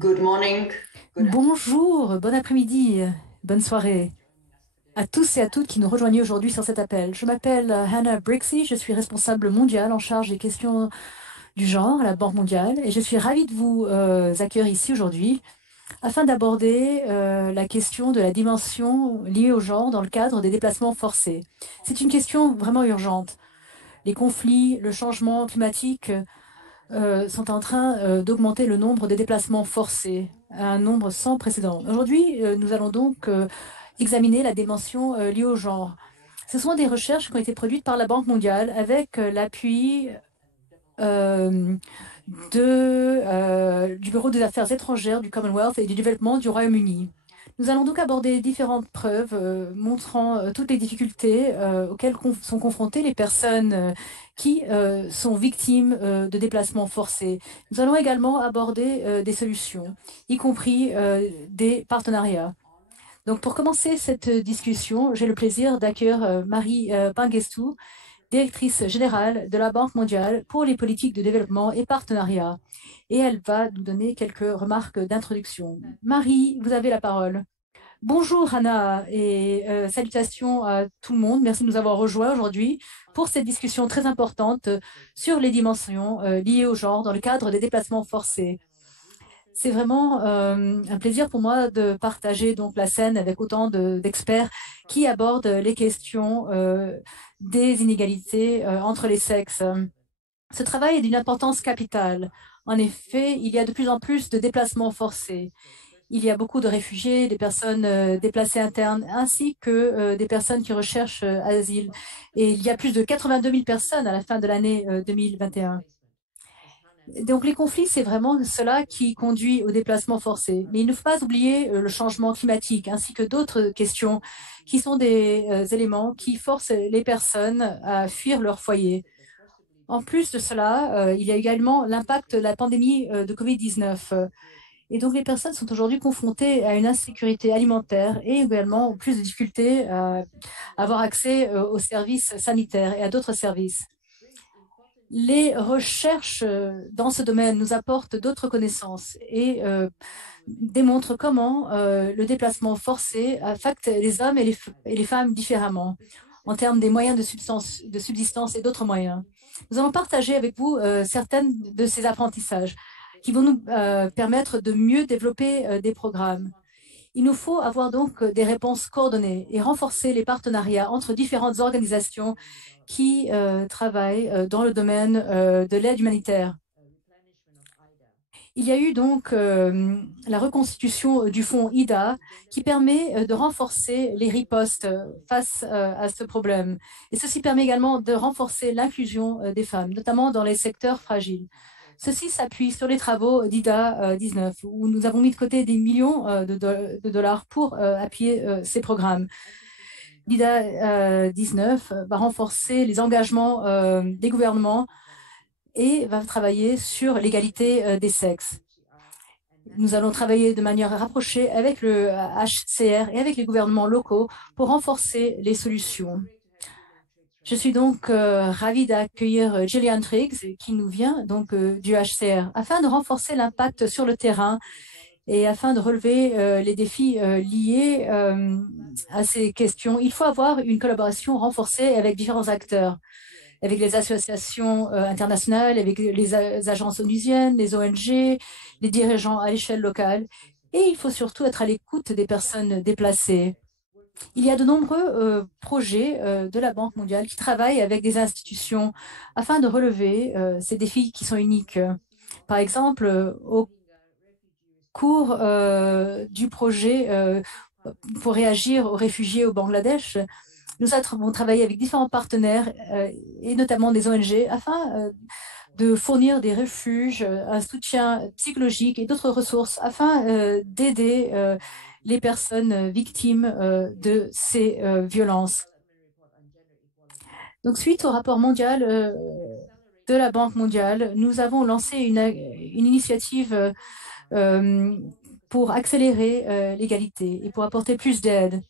Good morning. Bonjour, bon après-midi, bonne soirée à tous et à toutes qui nous rejoignent aujourd'hui sur cet appel. Je m'appelle Hannah Brixey, je suis responsable mondiale en charge des questions du genre à la Banque mondiale et je suis ravie de vous accueillir ici aujourd'hui afin d'aborder la question de la dimension liée au genre dans le cadre des déplacements forcés. C'est une question vraiment urgente. Les conflits, le changement climatique sont en train d'augmenter le nombre de déplacements forcés à un nombre sans précédent. Aujourd'hui, nous allons donc examiner la dimension liée au genre. Ce sont des recherches qui ont été produites par la Banque mondiale avec l'appui euh, du Bureau des affaires étrangères du Commonwealth et du développement du Royaume-Uni. Nous allons donc aborder différentes preuves montrant toutes les difficultés auxquelles sont confrontées les personnes qui sont victimes de déplacements forcés. Nous allons également aborder des solutions, y compris des partenariats. Donc, pour commencer cette discussion, j'ai le plaisir d'accueillir Marie Pingestou, directrice générale de la Banque mondiale pour les politiques de développement et partenariat. Et elle va nous donner quelques remarques d'introduction. Marie, vous avez la parole. Bonjour Hannah et salutations à tout le monde. Merci de nous avoir rejoints aujourd'hui pour cette discussion très importante sur les dimensions liées au genre dans le cadre des déplacements forcés. C'est vraiment un plaisir pour moi de partager donc la scène avec autant d'experts qui abordent les questions des inégalités entre les sexes. Ce travail est d'une importance capitale. En effet, il y a de plus en plus de déplacements forcés. Il y a beaucoup de réfugiés, des personnes déplacées internes, ainsi que des personnes qui recherchent asile. Et il y a plus de 82 000 personnes à la fin de l'année 2021. Donc les conflits, c'est vraiment cela qui conduit au déplacement forcé. Mais il ne faut pas oublier le changement climatique ainsi que d'autres questions qui sont des éléments qui forcent les personnes à fuir leur foyer. En plus de cela, il y a également l'impact de la pandémie de Covid-19. Et donc les personnes sont aujourd'hui confrontées à une insécurité alimentaire et également plus de difficultés à avoir accès aux services sanitaires et à d'autres services. Les recherches dans ce domaine nous apportent d'autres connaissances et démontrent comment le déplacement forcé affecte les hommes et les femmes différemment en termes des moyens de subsistance et d'autres moyens. Nous allons partager avec vous certaines de ces apprentissages qui vont nous permettre de mieux développer des programmes. Il nous faut avoir donc des réponses coordonnées et renforcer les partenariats entre différentes organisations qui travaillent dans le domaine de l'aide humanitaire. Il y a eu donc la reconstitution du fonds IDA qui permet de renforcer les ripostes face à ce problème. Et ceci permet également de renforcer l'inclusion des femmes, notamment dans les secteurs fragiles. Ceci s'appuie sur les travaux d'IDA 19, où nous avons mis de côté des millions de dollars pour appuyer ces programmes. L'IDA 19 va renforcer les engagements des gouvernements et va travailler sur l'égalité des sexes. Nous allons travailler de manière rapprochée avec le HCR et avec les gouvernements locaux pour renforcer les solutions. Je suis donc ravie d'accueillir Gillian Triggs qui nous vient donc du HCR afin de renforcer l'impact sur le terrain et afin de relever les défis liés à ces questions. Il faut avoir une collaboration renforcée avec différents acteurs, avec les associations internationales, avec les agences onusiennes, les ONG, les dirigeants à l'échelle locale. Et il faut surtout être à l'écoute des personnes déplacées. Il y a de nombreux projets de la Banque mondiale qui travaillent avec des institutions afin de relever ces défis qui sont uniques. Par exemple, au cours du projet pour réagir aux réfugiés au Bangladesh, nous avons travaillé avec différents partenaires et notamment des ONG afin de fournir des refuges, un soutien psychologique et d'autres ressources afin d'aider les personnes victimes de ces violences. Donc, suite au rapport mondial de la Banque mondiale, nous avons lancé une initiative pour accélérer l'égalité et pour apporter plus d'aide.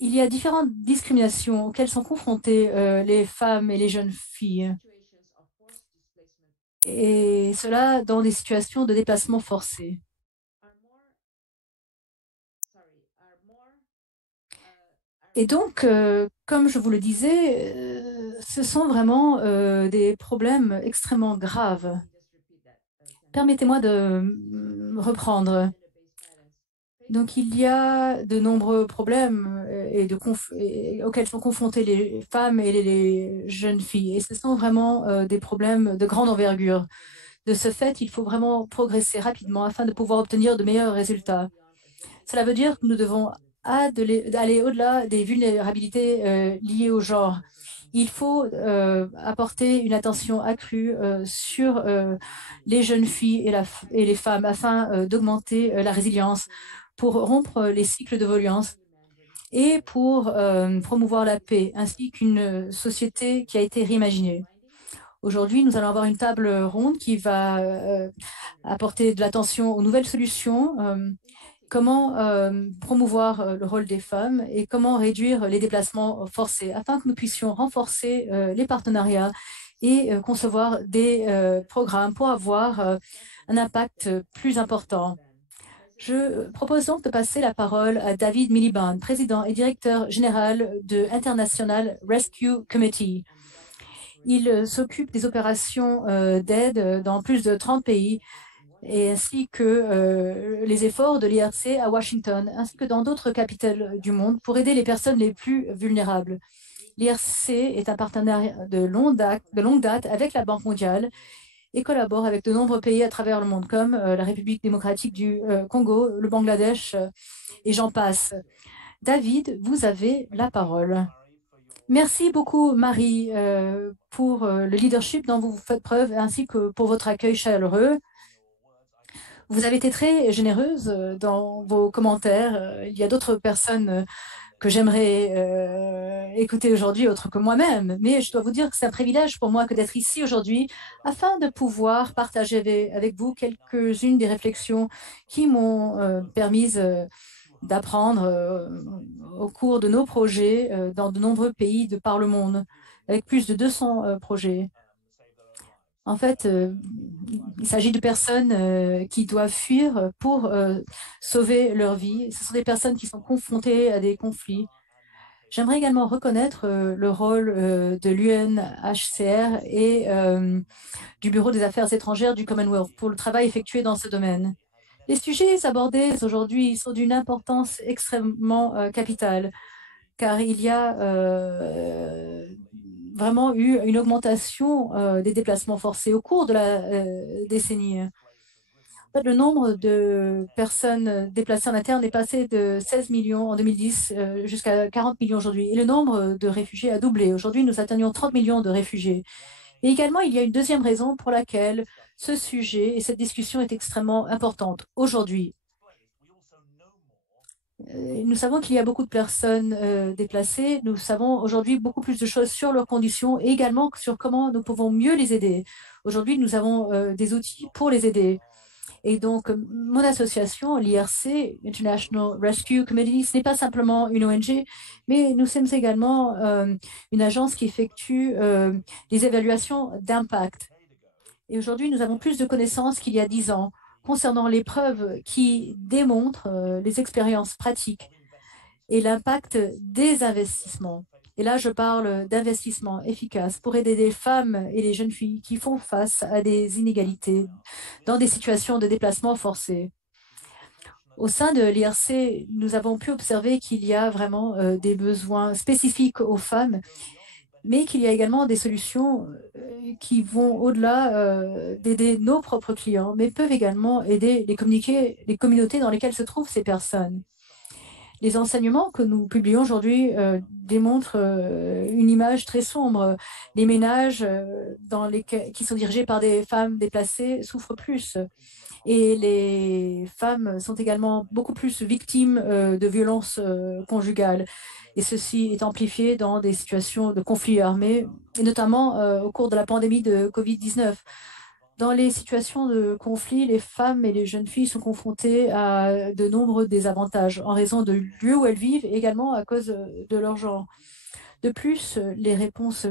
Il y a différentes discriminations auxquelles sont confrontées les femmes et les jeunes filles. et cela dans des situations de déplacement forcé. Et donc, comme je vous le disais, ce sont vraiment des problèmes extrêmement graves. Permettez-moi de reprendre. Donc, il y a de nombreux problèmes auxquels sont confrontées les femmes et les jeunes filles. Et ce sont vraiment des problèmes de grande envergure. De ce fait, il faut vraiment progresser rapidement afin de pouvoir obtenir de meilleurs résultats. Cela veut dire que nous devons aller au-delà des vulnérabilités liées au genre. Il faut apporter une attention accrue sur les jeunes filles et les femmes afin d'augmenter la résilience pour rompre les cycles de violence et pour promouvoir la paix, ainsi qu'une société qui a été réimaginée. Aujourd'hui, nous allons avoir une table ronde qui va apporter de l'attention aux nouvelles solutions, comment promouvoir le rôle des femmes et comment réduire les déplacements forcés afin que nous puissions renforcer les partenariats et concevoir des programmes pour avoir un impact plus important. Je propose donc de passer la parole à David Miliband, président et directeur général de International Rescue Committee. Il s'occupe des opérations d'aide dans plus de 30 pays et ainsi que les efforts de l'IRC à Washington, ainsi que dans d'autres capitales du monde pour aider les personnes les plus vulnérables. L'IRC est un partenaire de longue date avec la Banque mondiale et collabore avec de nombreux pays à travers le monde, comme la République démocratique du Congo, le Bangladesh, et j'en passe. David, vous avez la parole. Merci beaucoup, Marie, pour le leadership dont vous faites preuve, ainsi que pour votre accueil chaleureux. Vous avez été très généreuse dans vos commentaires. Il y a d'autres personnes que j'aimerais écouter aujourd'hui, autres que moi-même. Mais je dois vous dire que c'est un privilège pour moi que d'être ici aujourd'hui afin de pouvoir partager avec vous quelques-unes des réflexions qui m'ont permise d'apprendre au cours de nos projets dans de nombreux pays de par le monde, avec plus de 200 projets. En fait, il s'agit de personnes qui doivent fuir pour sauver leur vie. Ce sont des personnes qui sont confrontées à des conflits. J'aimerais également reconnaître le rôle de l'UNHCR et du Bureau des Affaires étrangères du Commonwealth pour le travail effectué dans ce domaine. Les sujets abordés aujourd'hui sont d'une importance extrêmement capitale, car il y a vraiment eu une augmentation des déplacements forcés au cours de la décennie. En fait, le nombre de personnes déplacées en interne est passé de 16 millions en 2010 jusqu'à 40 millions aujourd'hui. Et le nombre de réfugiés a doublé. Aujourd'hui, nous atteignons 30 millions de réfugiés. Et également, il y a une deuxième raison pour laquelle ce sujet et cette discussion est extrêmement importante aujourd'hui. Nous savons qu'il y a beaucoup de personnes déplacées. Nous savons aujourd'hui beaucoup plus de choses sur leurs conditions et également sur comment nous pouvons mieux les aider. Aujourd'hui, nous avons des outils pour les aider. Et donc, mon association, l'IRC, International Rescue Committee, ce n'est pas simplement une ONG, mais nous sommes également une agence qui effectue des évaluations d'impact. Et aujourd'hui, nous avons plus de connaissances qu'il y a 10 ans concernant les preuves qui démontrent les expériences pratiques et l'impact des investissements. Et là, je parle d'investissements efficaces pour aider les femmes et les jeunes filles qui font face à des inégalités dans des situations de déplacement forcé. Au sein de l'IRC, nous avons pu observer qu'il y a vraiment des besoins spécifiques aux femmes, mais qu'il y a également des solutions qui vont au-delà d'aider nos propres clients, mais peuvent également aider les communautés dans lesquelles se trouvent ces personnes. Les enseignements que nous publions aujourd'hui démontrent une image très sombre. Les ménages qui sont dirigés par des femmes déplacées souffrent plus. Et les femmes sont également beaucoup plus victimes de violences conjugales. Et ceci est amplifié dans des situations de conflits armés, et notamment au cours de la pandémie de Covid-19. Dans les situations de conflit, les femmes et les jeunes filles sont confrontées à de nombreux désavantages en raison de lieu où elles vivent et également à cause de leur genre. De plus, les réponses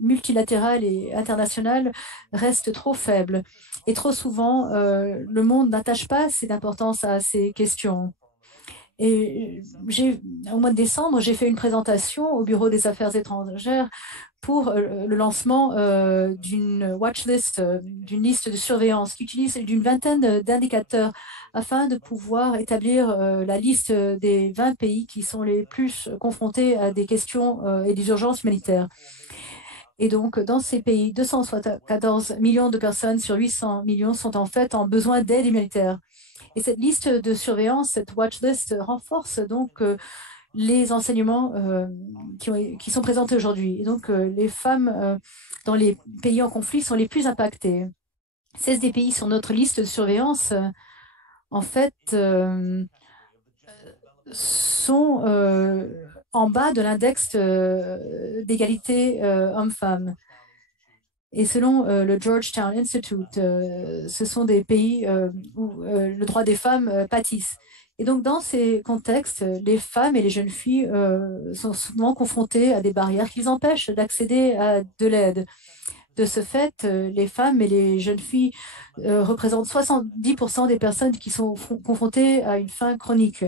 multilatérales et internationales restent trop faibles. Et trop souvent, le monde n'attache pas assez d'importance à ces questions. Et au mois de décembre, j'ai fait une présentation au Bureau des Affaires étrangères pour le lancement d'une watchlist, d'une liste de surveillance qui utilise d'une vingtaine d'indicateurs afin de pouvoir établir la liste des 20 pays qui sont les plus confrontés à des questions et des urgences humanitaires. Et donc, dans ces pays, 214 millions de personnes sur 800 millions sont en fait en besoin d'aide humanitaire. Et cette liste de surveillance, cette watchlist, renforce donc les enseignements qui sont présentés aujourd'hui. Et donc, les femmes dans les pays en conflit sont les plus impactées. 16 des pays sur notre liste de surveillance, en fait, sont en bas de l'index d'égalité hommes-femmes. Et selon le Georgetown Institute, ce sont des pays où le droit des femmes pâtissent. Et donc, dans ces contextes, les femmes et les jeunes filles sont souvent confrontées à des barrières qui les empêchent d'accéder à de l'aide. De ce fait, les femmes et les jeunes filles représentent 70% des personnes qui sont confrontées à une faim chronique.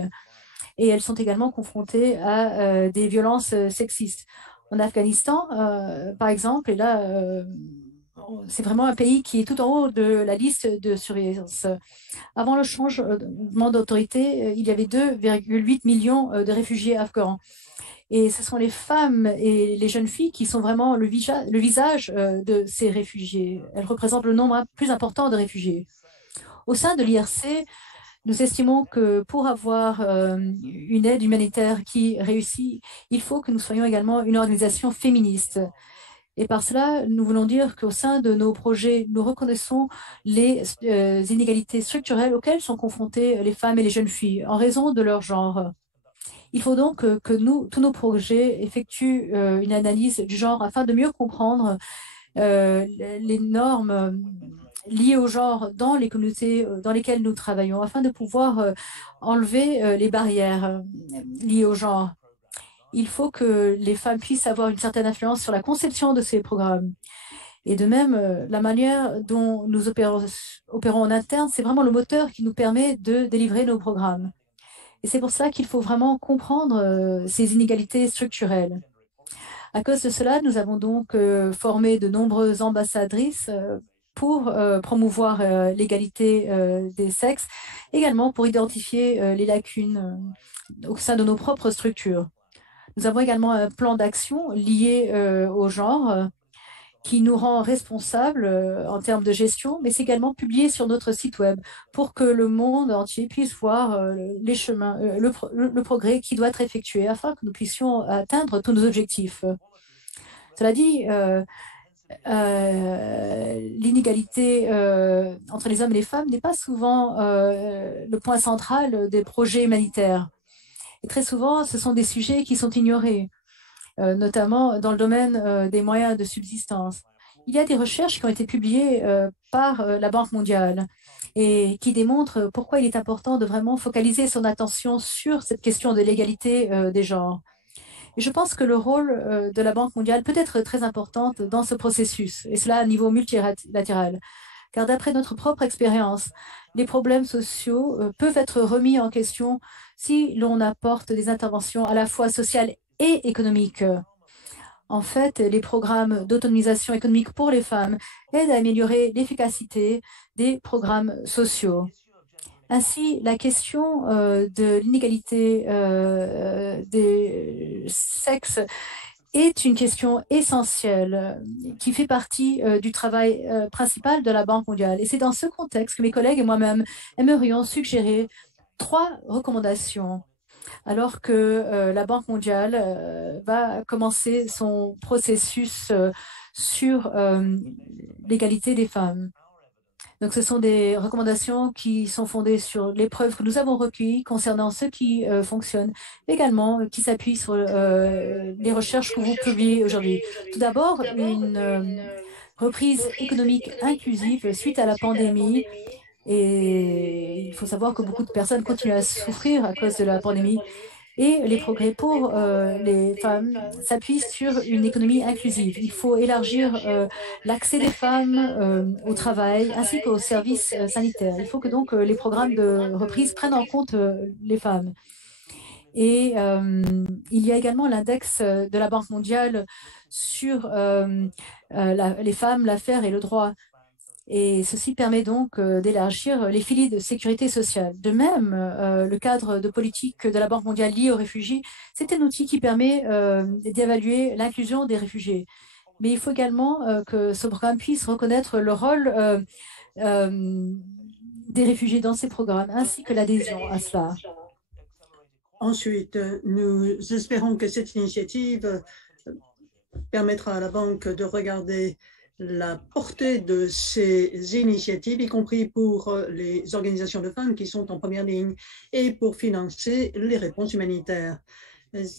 Et elles sont également confrontées à des violences sexistes. En Afghanistan, par exemple, et là, c'est vraiment un pays qui est tout en haut de la liste de surveillance. Avant le changement d'autorité, il y avait 2,8 millions de réfugiés afghans. Et ce sont les femmes et les jeunes filles qui sont vraiment le visage de ces réfugiés. Elles représentent le nombre plus important de réfugiés. Au sein de l'IRC, nous estimons que pour avoir une aide humanitaire qui réussit, il faut que nous soyons également une organisation féministe. Et par cela, nous voulons dire qu'au sein de nos projets, nous reconnaissons les inégalités structurelles auxquelles sont confrontées les femmes et les jeunes filles en raison de leur genre. Il faut donc que tous nos projets effectuent une analyse du genre afin de mieux comprendre les normes liées au genre dans les communautés dans lesquelles nous travaillons, afin de pouvoir enlever les barrières liées au genre. Il faut que les femmes puissent avoir une certaine influence sur la conception de ces programmes. Et de même, la manière dont nous opérons en interne, c'est vraiment le moteur qui nous permet de délivrer nos programmes. Et c'est pour ça qu'il faut vraiment comprendre ces inégalités structurelles. À cause de cela, nous avons donc formé de nombreuses ambassadrices pour promouvoir l'égalité des sexes, également pour identifier les lacunes au sein de nos propres structures. Nous avons également un plan d'action lié au genre qui nous rend responsables en termes de gestion, mais c'est également publié sur notre site web pour que le monde entier puisse voir les chemins, le progrès qui doit être effectué afin que nous puissions atteindre tous nos objectifs. Cela dit, l'inégalité entre les hommes et les femmes n'est pas souvent le point central des projets humanitaires. Et très souvent, ce sont des sujets qui sont ignorés, notamment dans le domaine des moyens de subsistance. Il y a des recherches qui ont été publiées par la Banque mondiale et qui démontrent pourquoi il est important de vraiment focaliser son attention sur cette question de l'égalité des genres. Et je pense que le rôle de la Banque mondiale peut être très important dans ce processus, et cela à niveau multilatéral. Car d'après notre propre expérience, les problèmes sociaux peuvent être remis en question si l'on apporte des interventions à la fois sociales et économiques. En fait, les programmes d'autonomisation économique pour les femmes aident à améliorer l'efficacité des programmes sociaux. Ainsi, la question de l'inégalité des sexes est une question essentielle qui fait partie du travail principal de la Banque mondiale. Et c'est dans ce contexte que mes collègues et moi-même aimerions suggérer 3 recommandations alors que la Banque mondiale va commencer son processus sur l'égalité des femmes. Donc, ce sont des recommandations qui sont fondées sur les preuves que nous avons recueillies concernant ce qui fonctionne, mais également qui s'appuient sur les recherches que vous publiez aujourd'hui. Tout d'abord, une reprise économique inclusive suite à la pandémie. Et il faut savoir que beaucoup de personnes continuent à souffrir à cause de la pandémie. Et les progrès pour les femmes s'appuient sur une économie inclusive. Il faut élargir l'accès des femmes au travail ainsi qu'aux services sanitaires. Il faut que donc les programmes de reprise prennent en compte les femmes. Et il y a également l'index de la Banque mondiale sur les femmes, l'affaire et le droit. Et ceci permet donc d'élargir les filets de sécurité sociale. De même, le cadre de politique de la Banque mondiale lié aux réfugiés, c'est un outil qui permet d'évaluer l'inclusion des réfugiés. Mais il faut également que ce programme puisse reconnaître le rôle des réfugiés dans ces programmes, ainsi que l'adhésion à cela. Ensuite, nous espérons que cette initiative permettra à la Banque de regarder la portée de ces initiatives, y compris pour les organisations de femmes qui sont en première ligne et pour financer les réponses humanitaires.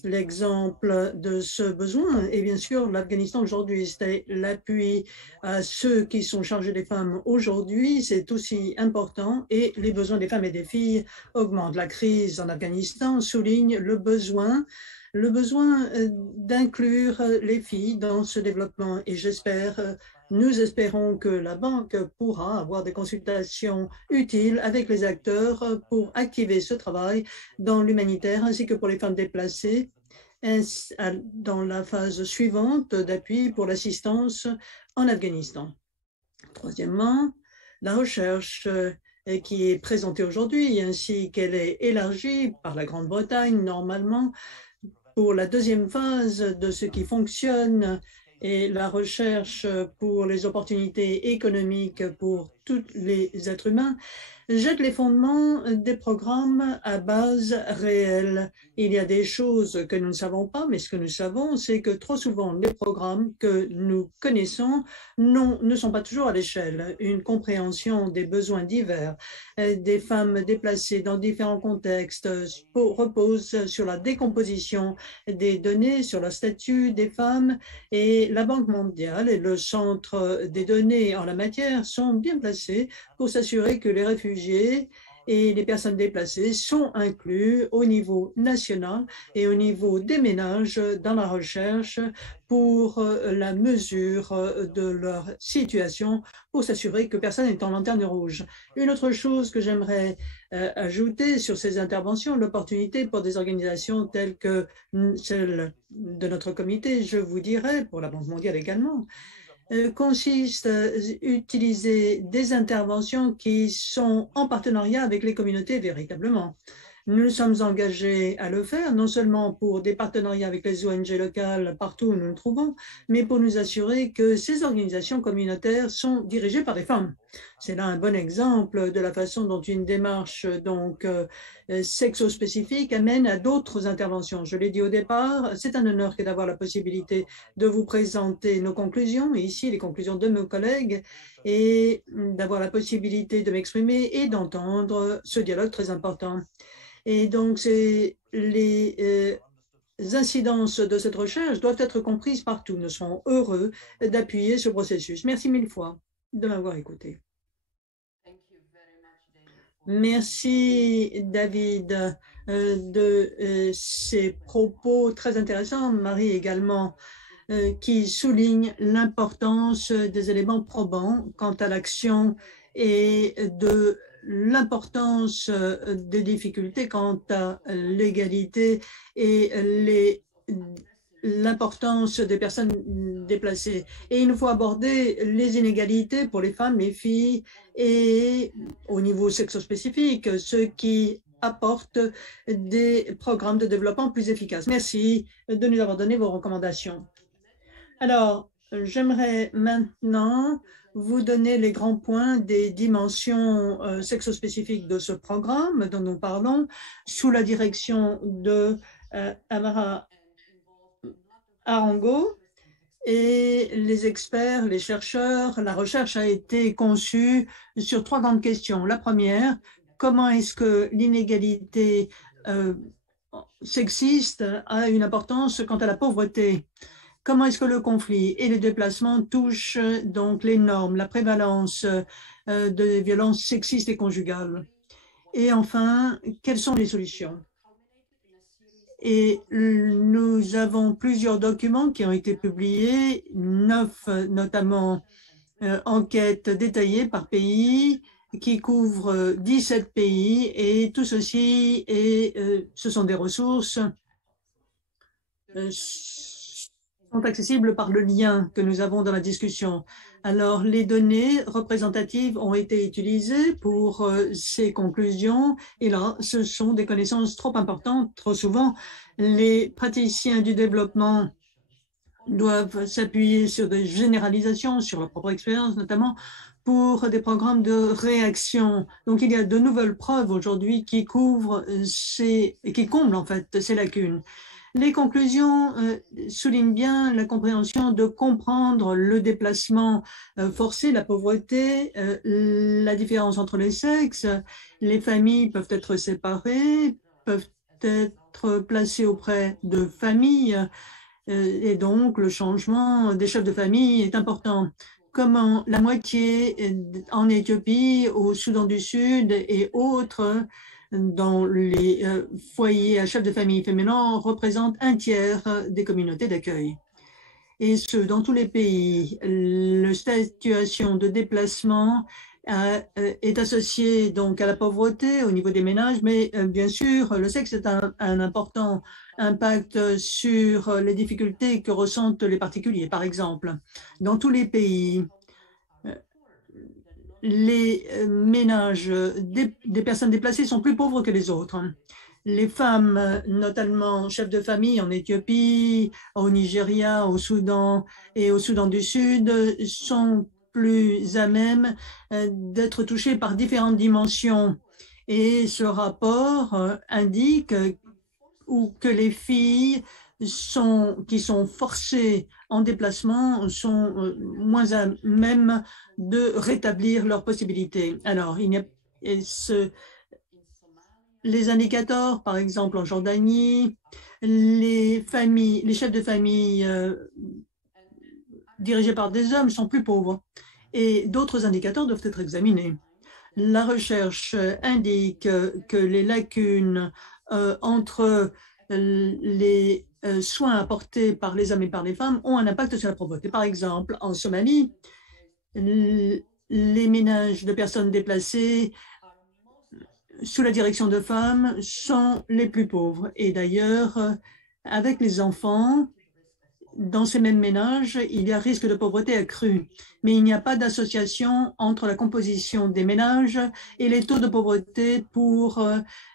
L'exemple de ce besoin est bien sûr l'Afghanistan aujourd'hui. C'est l'appui à ceux qui sont chargés des femmes aujourd'hui, c'est aussi important et les besoins des femmes et des filles augmentent. La crise en Afghanistan souligne le besoin d'inclure les filles dans ce développement et nous espérons que la Banque pourra avoir des consultations utiles avec les acteurs pour activer ce travail dans l'humanitaire ainsi que pour les femmes déplacées dans la phase suivante d'appui pour l'assistance en Afghanistan. Troisièmement, la recherche qui est présentée aujourd'hui ainsi qu'elle est élargie par la Grande-Bretagne normalement pour la deuxième phase de ce qui fonctionne et la recherche pour les opportunités économiques pour tous les êtres humains jette les fondements des programmes à base réelle. Il y a des choses que nous ne savons pas, mais ce que nous savons, c'est que trop souvent, les programmes que nous connaissons ne sont pas toujours à l'échelle. Une compréhension des besoins divers des femmes déplacées dans différents contextes repose sur la décomposition des données, sur le statut des femmes, et la Banque mondiale et le Centre des données en la matière sont bien placés pour s'assurer que les réfugiés et les personnes déplacées sont inclus au niveau national et au niveau des ménages dans la recherche pour la mesure de leur situation pour s'assurer que personne n'est en lanterne rouge. Une autre chose que j'aimerais ajouter sur ces interventions, l'opportunité pour des organisations telles que celle de notre comité, je vous dirais, pour la Banque mondiale également, consiste à utiliser des interventions qui sont en partenariat avec les communautés véritablement. Nous sommes engagés à le faire, non seulement pour des partenariats avec les ONG locales partout où nous nous trouvons, mais pour nous assurer que ces organisations communautaires sont dirigées par des femmes. C'est là un bon exemple de la façon dont une démarche sexo-spécifique amène à d'autres interventions. Je l'ai dit au départ, c'est un honneur que d'avoir la possibilité de vous présenter nos conclusions, et ici les conclusions de mes collègues, et d'avoir la possibilité de m'exprimer et d'entendre ce dialogue très important. Et donc, les incidences de cette recherche doivent être comprises partout. Nous serons heureux d'appuyer ce processus. Merci mille fois de m'avoir écouté. Merci, David, de ces propos très intéressants. Marie également, qui souligne l'importance des éléments probants quant à l'action et de l'importance des difficultés quant à l'égalité et l'importance des personnes déplacées. Et il nous faut aborder les inégalités pour les femmes, les filles et au niveau sexo-spécifique, ce qui apporte des programmes de développement plus efficaces. Merci de nous avoir donné vos recommandations. Alors, j'aimerais maintenant vous donner les grands points des dimensions sexo-spécifiques de ce programme dont nous parlons sous la direction de Amara Arango et les experts, les chercheurs. La recherche a été conçue sur trois grandes questions. La première, comment est-ce que l'inégalité sexiste a une importance quant à la pauvreté? Comment est-ce que le conflit et les déplacements touchent donc les normes, la prévalence de violences sexistes et conjugales? Et enfin, quelles sont les solutions? Et nous avons plusieurs documents qui ont été publiés, 9 notamment enquêtes détaillées par pays qui couvrent 17 pays et tout ceci, ce sont des ressources sont accessibles par le lien que nous avons dans la discussion. Alors, les données représentatives ont été utilisées pour ces conclusions et là, ce sont des connaissances trop importantes. Trop souvent, les praticiens du développement doivent s'appuyer sur des généralisations, sur leur propre expérience notamment, pour des programmes de réaction. Donc, il y a de nouvelles preuves aujourd'hui qui couvrent qui comblent en fait ces lacunes. Les conclusions soulignent bien la compréhension de comprendre le déplacement forcé, la pauvreté, la différence entre les sexes. Les familles peuvent être séparées, peuvent être placées auprès de familles et donc le changement des chefs de famille est important. Comment la moitié en Éthiopie, au Soudan du Sud et autres dans les foyers à chefs de famille féminins représentent un tiers des communautés d'accueil. Et ce, dans tous les pays, la situation de déplacement est associée donc à la pauvreté au niveau des ménages, mais bien sûr, le sexe est un important impact sur les difficultés que ressentent les particuliers. Par exemple, dans tous les pays, les ménages des personnes déplacées sont plus pauvres que les autres. Les femmes, notamment chefs de famille en Éthiopie, au Nigeria, au Soudan et au Soudan du Sud, sont plus à même d'être touchées par différentes dimensions. Et ce rapport indique que les filles qui sont forcées en déplacement sont moins à même de rétablir leurs possibilités. Alors, il y a les indicateurs, par exemple en Jordanie, les chefs de famille dirigés par des hommes sont plus pauvres et d'autres indicateurs doivent être examinés. La recherche indique que les lacunes entre les soins apportés par les hommes et par les femmes ont un impact sur la pauvreté. Par exemple, en Somalie, les ménages de personnes déplacées sous la direction de femmes sont les plus pauvres. Et d'ailleurs, avec les enfants, dans ces mêmes ménages, il y a risque de pauvreté accru, mais il n'y a pas d'association entre la composition des ménages et les taux de pauvreté pour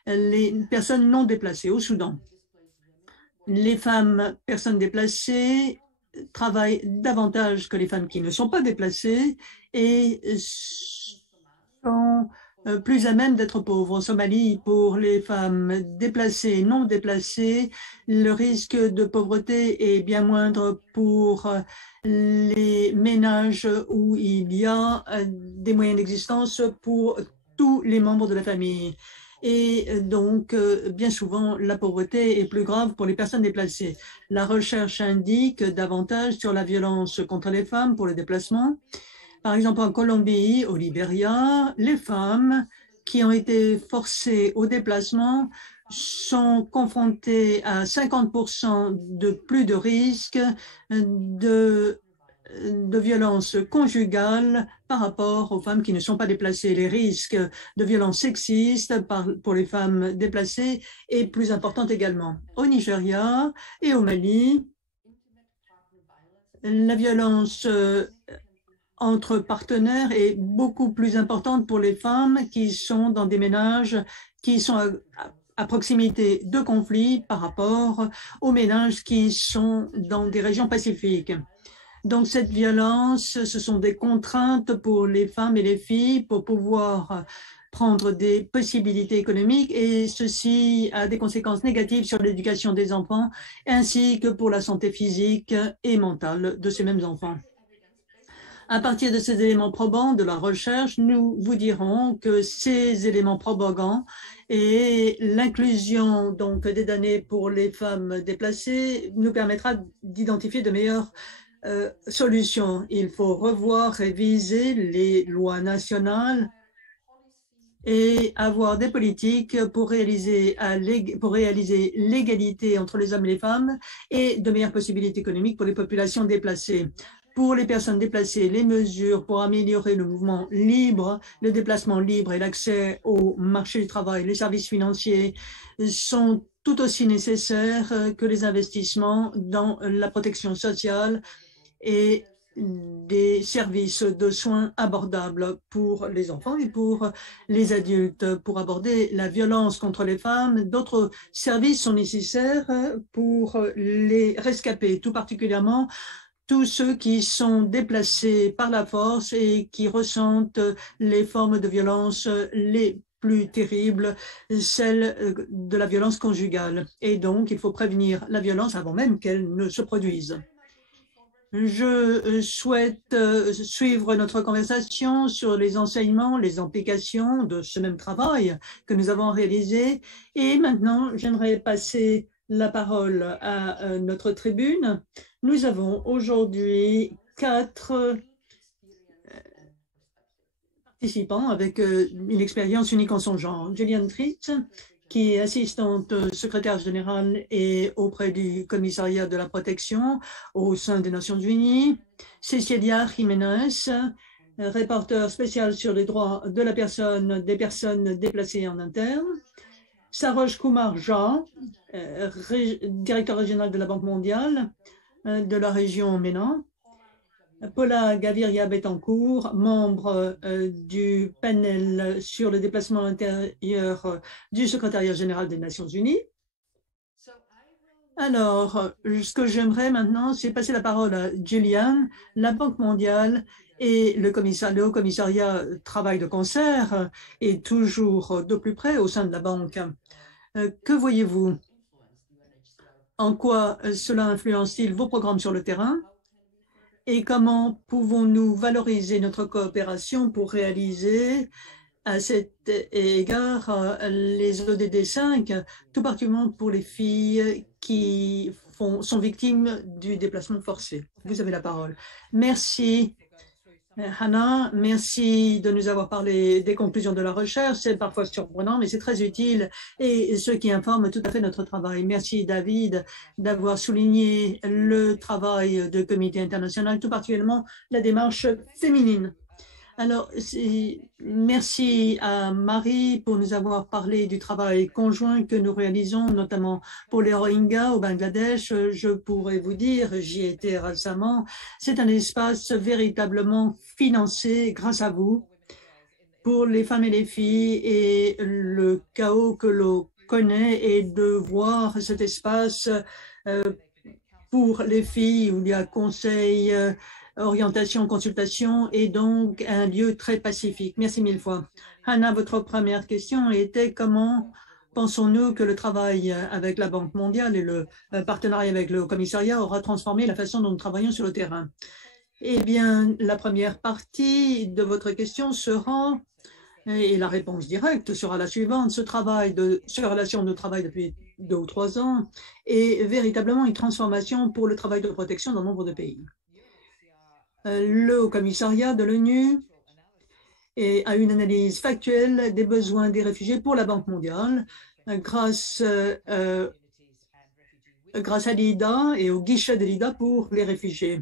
les personnes non déplacées au Soudan. Les femmes personnes déplacées travaillent davantage que les femmes qui ne sont pas déplacées et sont plus à même d'être pauvres. En Somalie, pour les femmes déplacées et non déplacées, le risque de pauvreté est bien moindre pour les ménages où il y a des moyens d'existence pour tous les membres de la famille. Et donc, bien souvent, la pauvreté est plus grave pour les personnes déplacées. La recherche indique davantage sur la violence contre les femmes pour le déplacement. Par exemple, en Colombie, au Libéria, les femmes qui ont été forcées au déplacement sont confrontées à 50% de plus de risques de violence conjugale par rapport aux femmes qui ne sont pas déplacées. Les risques de violence sexiste pour les femmes déplacées est plus important également. Au Nigeria et au Mali, la violence entre partenaires est beaucoup plus importante pour les femmes qui sont dans des ménages qui sont à proximité de conflits par rapport aux ménages qui sont dans des régions pacifiques. Donc, cette violence, ce sont des contraintes pour les femmes et les filles pour pouvoir prendre des possibilités économiques et ceci a des conséquences négatives sur l'éducation des enfants ainsi que pour la santé physique et mentale de ces mêmes enfants. À partir de ces éléments probants de la recherche, nous vous dirons que ces éléments probants et l'inclusion donc des données pour les femmes déplacées nous permettra d'identifier de meilleures solutions. Il faut revoir, réviser les lois nationales et avoir des politiques pour réaliser l'égalité entre les hommes et les femmes et de meilleures possibilités économiques pour les populations déplacées. Pour les personnes déplacées, les mesures pour améliorer le mouvement libre, le déplacement libre et l'accès au marché du travail, les services financiers sont tout aussi nécessaires que les investissements dans la protection sociale et des services de soins abordables pour les enfants et pour les adultes. Pour aborder la violence contre les femmes, d'autres services sont nécessaires pour les rescapés, tout particulièrement tous ceux qui sont déplacés par la force et qui ressentent les formes de violence les plus terribles, celle de la violence conjugale. Et donc, il faut prévenir la violence avant même qu'elle ne se produise. Je souhaite suivre notre conversation sur les enseignements, les implications de ce même travail que nous avons réalisé. Et maintenant, j'aimerais passer la parole à notre tribune. Nous avons aujourd'hui 4 participants avec une expérience unique en son genre. Julian Tritz, qui est assistante secrétaire générale et auprès du commissariat de la protection au sein des Nations Unies. Cecilia Jiménez, rapporteur spécial sur les droits de la personne, des personnes déplacées en interne. Saroj Kumar Jha, directeur régional de la Banque mondiale de la région MENA. Paula Gaviria Betancourt, membre du panel sur le déplacement intérieur du secrétariat général des Nations Unies. Alors, ce que j'aimerais maintenant, c'est passer la parole à Julian. La Banque mondiale et le Haut Commissariat travaillent de concert et toujours de plus près au sein de la Banque. Que voyez-vous? En quoi cela influence-t-il vos programmes sur le terrain? Et comment pouvons-nous valoriser notre coopération pour réaliser à cet égard les ODD 5, tout particulièrement pour les filles qui sont victimes du déplacement forcé? Vous avez la parole. Merci. Hannah, merci de nous avoir parlé des conclusions de la recherche. C'est parfois surprenant, mais c'est très utile et ce qui informe tout à fait notre travail. Merci David d'avoir souligné le travail de comité international, tout particulièrement la démarche féminine. Alors, merci à Marie pour nous avoir parlé du travail conjoint que nous réalisons, notamment pour les Rohingyas au Bangladesh. Je pourrais vous dire, j'y étais récemment, c'est un espace véritablement financé grâce à vous pour les femmes et les filles et le chaos que l'on connaît et de voir cet espace pour les filles où il y a conseil, orientation, consultation et donc un lieu très pacifique. Merci mille fois. Hannah, votre première question était comment pensons-nous que le travail avec la Banque mondiale et le partenariat avec le commissariat aura transformé la façon dont nous travaillons sur le terrain? Eh bien, la première partie de votre question sera, et la réponse directe sera la suivante, ce relation de travail depuis 2 ou 3 ans est véritablement une transformation pour le travail de protection dans nombre de pays. Le Haut Commissariat de l'ONU a une analyse factuelle des besoins des réfugiés pour la Banque mondiale grâce à l'IDA et au guichet de l'IDA pour les réfugiés.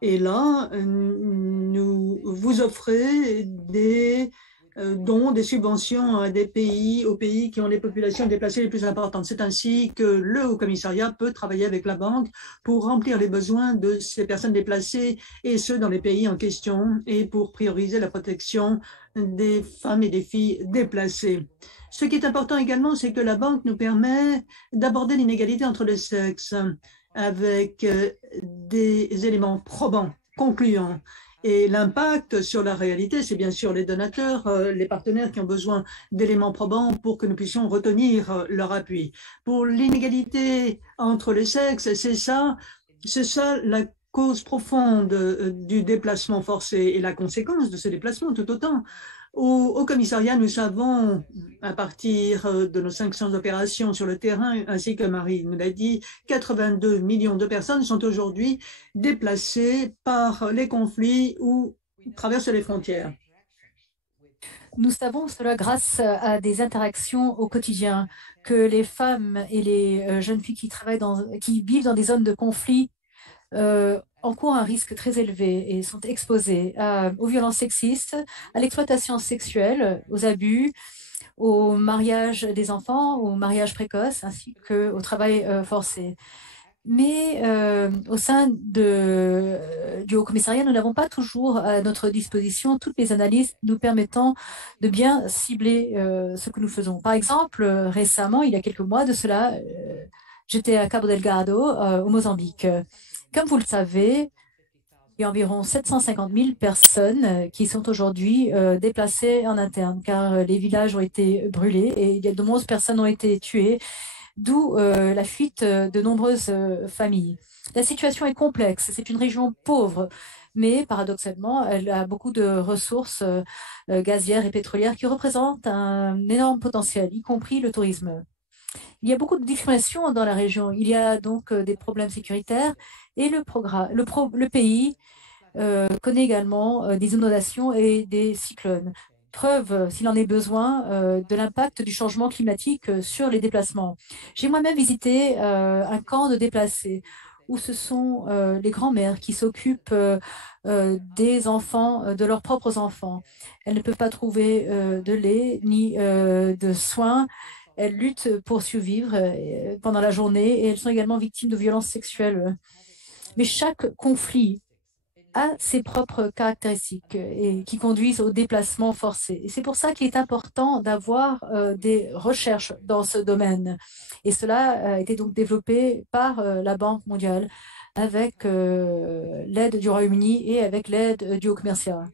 Et là, nous vous offrez des dons, des subventions à des pays, aux pays qui ont les populations déplacées les plus importantes. C'est ainsi que le Haut Commissariat peut travailler avec la Banque pour remplir les besoins de ces personnes déplacées et ceux dans les pays en question et pour prioriser la protection des femmes et des filles déplacées. Ce qui est important également, c'est que la Banque nous permet d'aborder l'inégalité entre les sexes avec des éléments probants, concluants. Et l'impact sur la réalité, c'est bien sûr les donateurs, les partenaires qui ont besoin d'éléments probants pour que nous puissions retenir leur appui. Pour l'inégalité entre les sexes, c'est ça la cause profonde du déplacement forcé et la conséquence de ce déplacement tout autant. Au commissariat, nous savons, à partir de nos 500 opérations sur le terrain, ainsi que Marie nous l'a dit, 82 millions de personnes sont aujourd'hui déplacées par les conflits ou traversent les frontières. Nous savons cela grâce à des interactions au quotidien, que les femmes et les jeunes filles qui vivent dans des zones de conflit encourent un risque très élevé et sont exposées aux violences sexistes, à l'exploitation sexuelle, aux abus, au mariage des enfants, au mariage précoce, ainsi qu'au travail forcé. Mais au sein du Haut-Commissariat, nous n'avons pas toujours à notre disposition toutes les analyses nous permettant de bien cibler ce que nous faisons. Par exemple, récemment, il y a quelques mois de cela, j'étais à Cabo Delgado, au Mozambique. Comme vous le savez, il y a environ 750 000 personnes qui sont aujourd'hui déplacées en interne, car les villages ont été brûlés et de nombreuses personnes ont été tuées, d'où la fuite de nombreuses familles. La situation est complexe, c'est une région pauvre, mais paradoxalement, elle a beaucoup de ressources gazières et pétrolières qui représentent un énorme potentiel, y compris le tourisme. Il y a beaucoup de discrimination dans la région. Il y a donc des problèmes sécuritaires et le pays connaît également des inondations et des cyclones. Preuve, s'il en est besoin, de l'impact du changement climatique sur les déplacements. J'ai moi-même visité un camp de déplacés où ce sont les grands-mères qui s'occupent des enfants, de leurs propres enfants. Elles ne peuvent pas trouver de lait ni de soins. Elles luttent pour survivre pendant la journée et elles sont également victimes de violences sexuelles. Mais chaque conflit a ses propres caractéristiques et qui conduisent au déplacement forcé. Et c'est pour ça qu'il est important d'avoir des recherches dans ce domaine. Et cela a été donc développé par la Banque mondiale avec l'aide du Royaume-Uni et avec l'aide du Haut-Commissariat.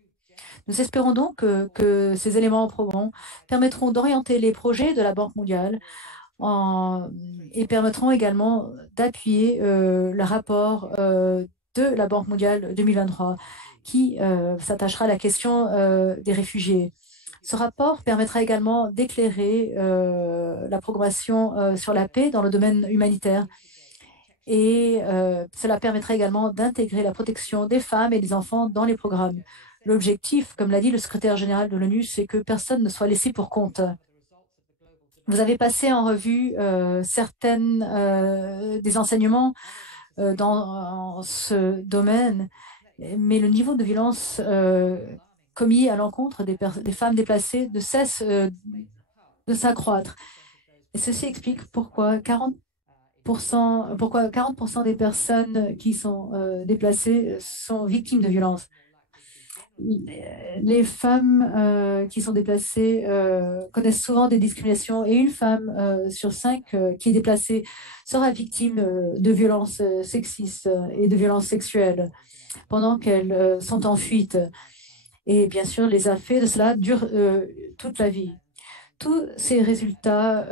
Nous espérons donc que ces éléments probants permettront d'orienter les projets de la Banque mondiale et permettront également d'appuyer le rapport de la Banque mondiale 2023 qui s'attachera à la question des réfugiés. Ce rapport permettra également d'éclairer la progression sur la paix dans le domaine humanitaire et cela permettra également d'intégrer la protection des femmes et des enfants dans les programmes. L'objectif, comme l'a dit le secrétaire général de l'ONU, c'est que personne ne soit laissé pour compte. Vous avez passé en revue certaines des enseignements dans ce domaine, mais le niveau de violence commis à l'encontre des femmes déplacées ne cesse de s'accroître. Et ceci explique pourquoi 40% des personnes qui sont déplacées sont victimes de violences. Les femmes qui sont déplacées connaissent souvent des discriminations et une femme sur 5 qui est déplacée sera victime de violences sexistes et de violences sexuelles pendant qu'elles sont en fuite. Et bien sûr, les effets de cela durent toute la vie. Tous ces résultats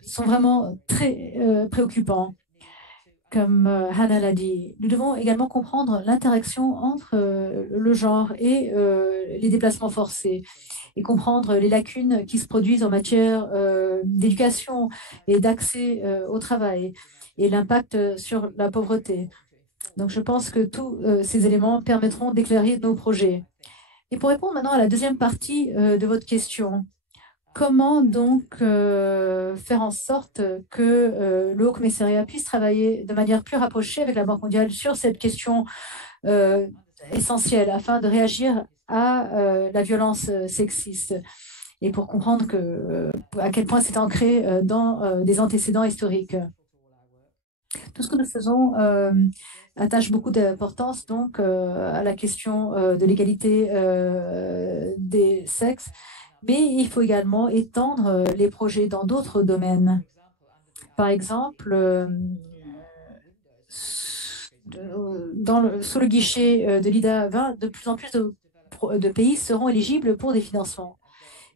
sont vraiment très préoccupants. Comme Hannah l'a dit, nous devons également comprendre l'interaction entre le genre et les déplacements forcés et comprendre les lacunes qui se produisent en matière d'éducation et d'accès au travail et l'impact sur la pauvreté. Donc je pense que tous ces éléments permettront d'éclairer nos projets. Et pour répondre maintenant à la deuxième partie de votre question, comment donc faire en sorte que le Haut-Commissariat puisse travailler de manière plus rapprochée avec la Banque mondiale sur cette question essentielle afin de réagir à la violence sexiste et pour comprendre à quel point c'est ancré dans des antécédents historiques. Tout ce que nous faisons attache beaucoup d'importance donc à la question de l'égalité des sexes, mais il faut également étendre les projets dans d'autres domaines. Par exemple, sous le guichet de l'IDA 20, de plus en plus de pays seront éligibles pour des financements.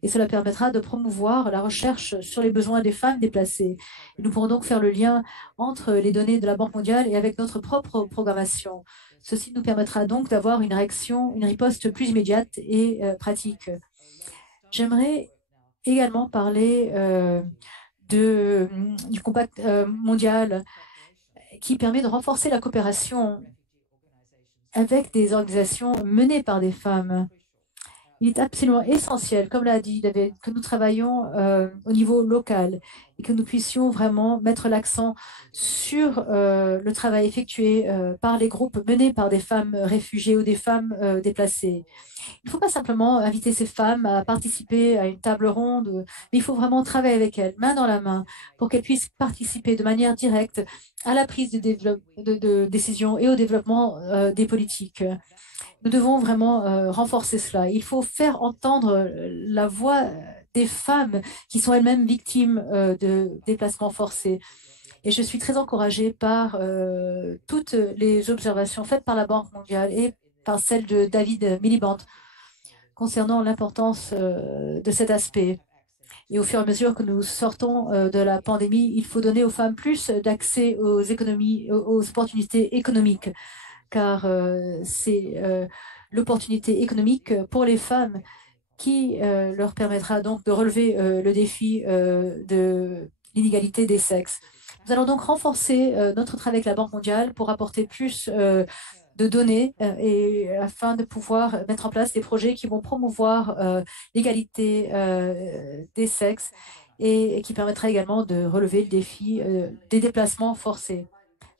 Et cela permettra de promouvoir la recherche sur les besoins des femmes déplacées. Et nous pourrons donc faire le lien entre les données de la Banque mondiale et avec notre propre programmation. Ceci nous permettra donc d'avoir une riposte plus immédiate et pratique. J'aimerais également parler du compact mondial qui permet de renforcer la coopération avec des organisations menées par des femmes Il est absolument essentiel, comme l'a dit David, que nous travaillions au niveau local et que nous puissions vraiment mettre l'accent sur le travail effectué par les groupes menés par des femmes réfugiées ou des femmes déplacées. Il ne faut pas simplement inviter ces femmes à participer à une table ronde, mais il faut vraiment travailler avec elles, main dans la main, pour qu'elles puissent participer de manière directe à la prise de décision et au développement des politiques. Nous devons vraiment renforcer cela. Il faut faire entendre la voix des femmes qui sont elles-mêmes victimes de déplacements forcés. Et je suis très encouragée par toutes les observations faites par la Banque mondiale et par celle de David Miliband concernant l'importance de cet aspect. Et au fur et à mesure que nous sortons de la pandémie, il faut donner aux femmes plus d'accès aux économies, aux opportunités économiques, car c'est l'opportunité économique pour les femmes qui leur permettra donc de relever le défi de l'inégalité des sexes. Nous allons donc renforcer notre travail avec la Banque mondiale pour apporter plus de données et afin de pouvoir mettre en place des projets qui vont promouvoir l'égalité des sexes et qui permettra également de relever le défi des déplacements forcés.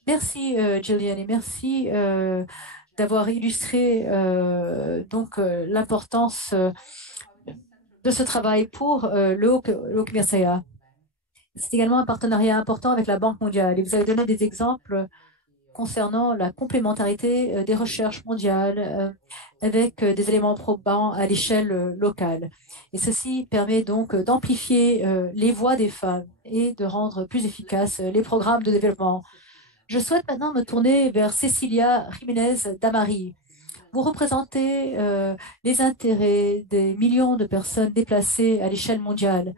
Merci Gillian et merci d'avoir illustré l'importance de ce travail pour le Haut-Commissariat. C'est également un partenariat important avec la Banque mondiale. Et vous avez donné des exemples concernant la complémentarité des recherches mondiales avec des éléments probants à l'échelle locale. Et ceci permet donc d'amplifier les voix des femmes et de rendre plus efficaces les programmes de développement. Je souhaite maintenant me tourner vers Cecilia Jiménez Damari. Vous représentez les intérêts des millions de personnes déplacées à l'échelle mondiale.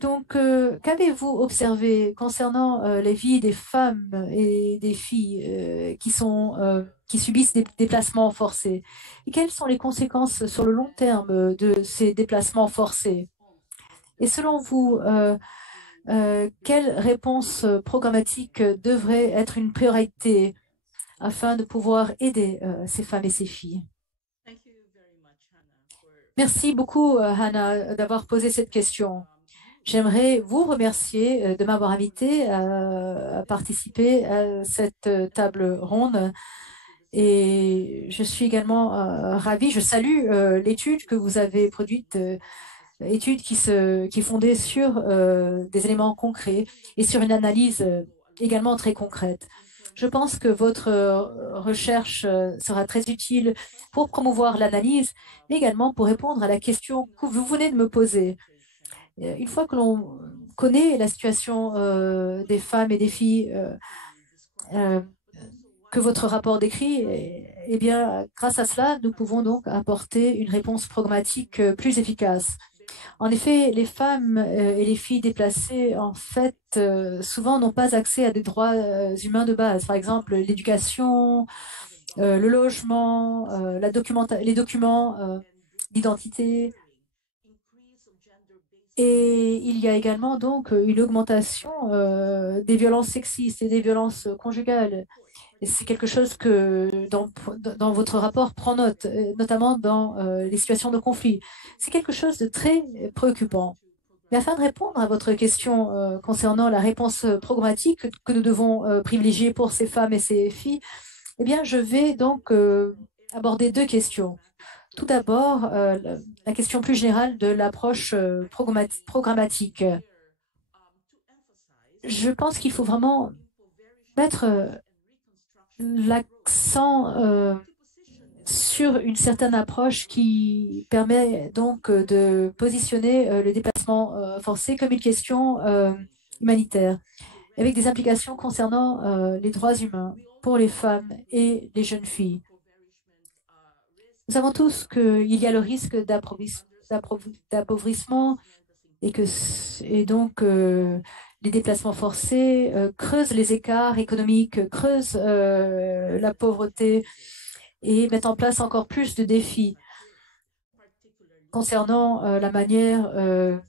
Donc, qu'avez-vous observé concernant les vies des femmes et des filles qui subissent des déplacements forcés? Et quelles sont les conséquences sur le long terme de ces déplacements forcés? Et selon vous, quelle réponse programmatique devrait être une priorité afin de pouvoir aider ces femmes et ces filles? Merci beaucoup, Hannah, d'avoir posé cette question. J'aimerais vous remercier de m'avoir invité à participer à cette table ronde. Et je suis également ravie, je salue l'étude que vous avez produite, étude qui est fondée sur des éléments concrets et sur une analyse également très concrète. Je pense que votre recherche sera très utile pour promouvoir l'analyse, mais également pour répondre à la question que vous venez de me poser. Une fois que l'on connaît la situation des femmes et des filles que votre rapport décrit, eh bien, grâce à cela, nous pouvons donc apporter une réponse pragmatique plus efficace. En effet, les femmes et les filles déplacées, en fait, souvent n'ont pas accès à des droits humains de base. Par exemple, l'éducation, le logement, les documents d'identité. Et il y a également donc une augmentation des violences sexistes et des violences conjugales. Et c'est quelque chose que dans votre rapport prend note, notamment dans les situations de conflit. C'est quelque chose de très préoccupant. Mais afin de répondre à votre question concernant la réponse programmatique que nous devons privilégier pour ces femmes et ces filles, eh bien, je vais donc aborder deux questions. Tout d'abord, la question plus générale de l'approche programmatique. Je pense qu'il faut vraiment mettre l'accent sur une certaine approche qui permet donc de positionner le déplacement forcé comme une question humanitaire, avec des implications concernant les droits humains pour les femmes et les jeunes filles. Nous savons tous qu'il y a le risque d'appauvrissement et donc les déplacements forcés creusent les écarts économiques, creusent la pauvreté et mettent en place encore plus de défis concernant la manière de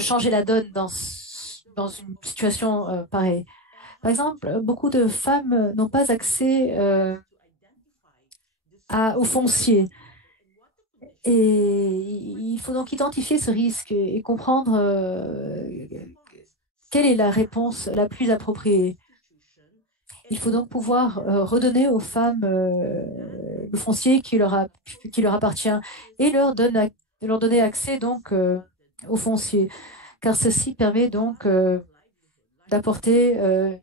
changer la donne dans une situation pareille. Par exemple, beaucoup de femmes n'ont pas accès au foncier. Et il faut donc identifier ce risque et comprendre quelle est la réponse la plus appropriée. Il faut donc pouvoir redonner aux femmes le foncier qui leur appartient et leur donner accès donc au foncier, car ceci permet donc d'apporter une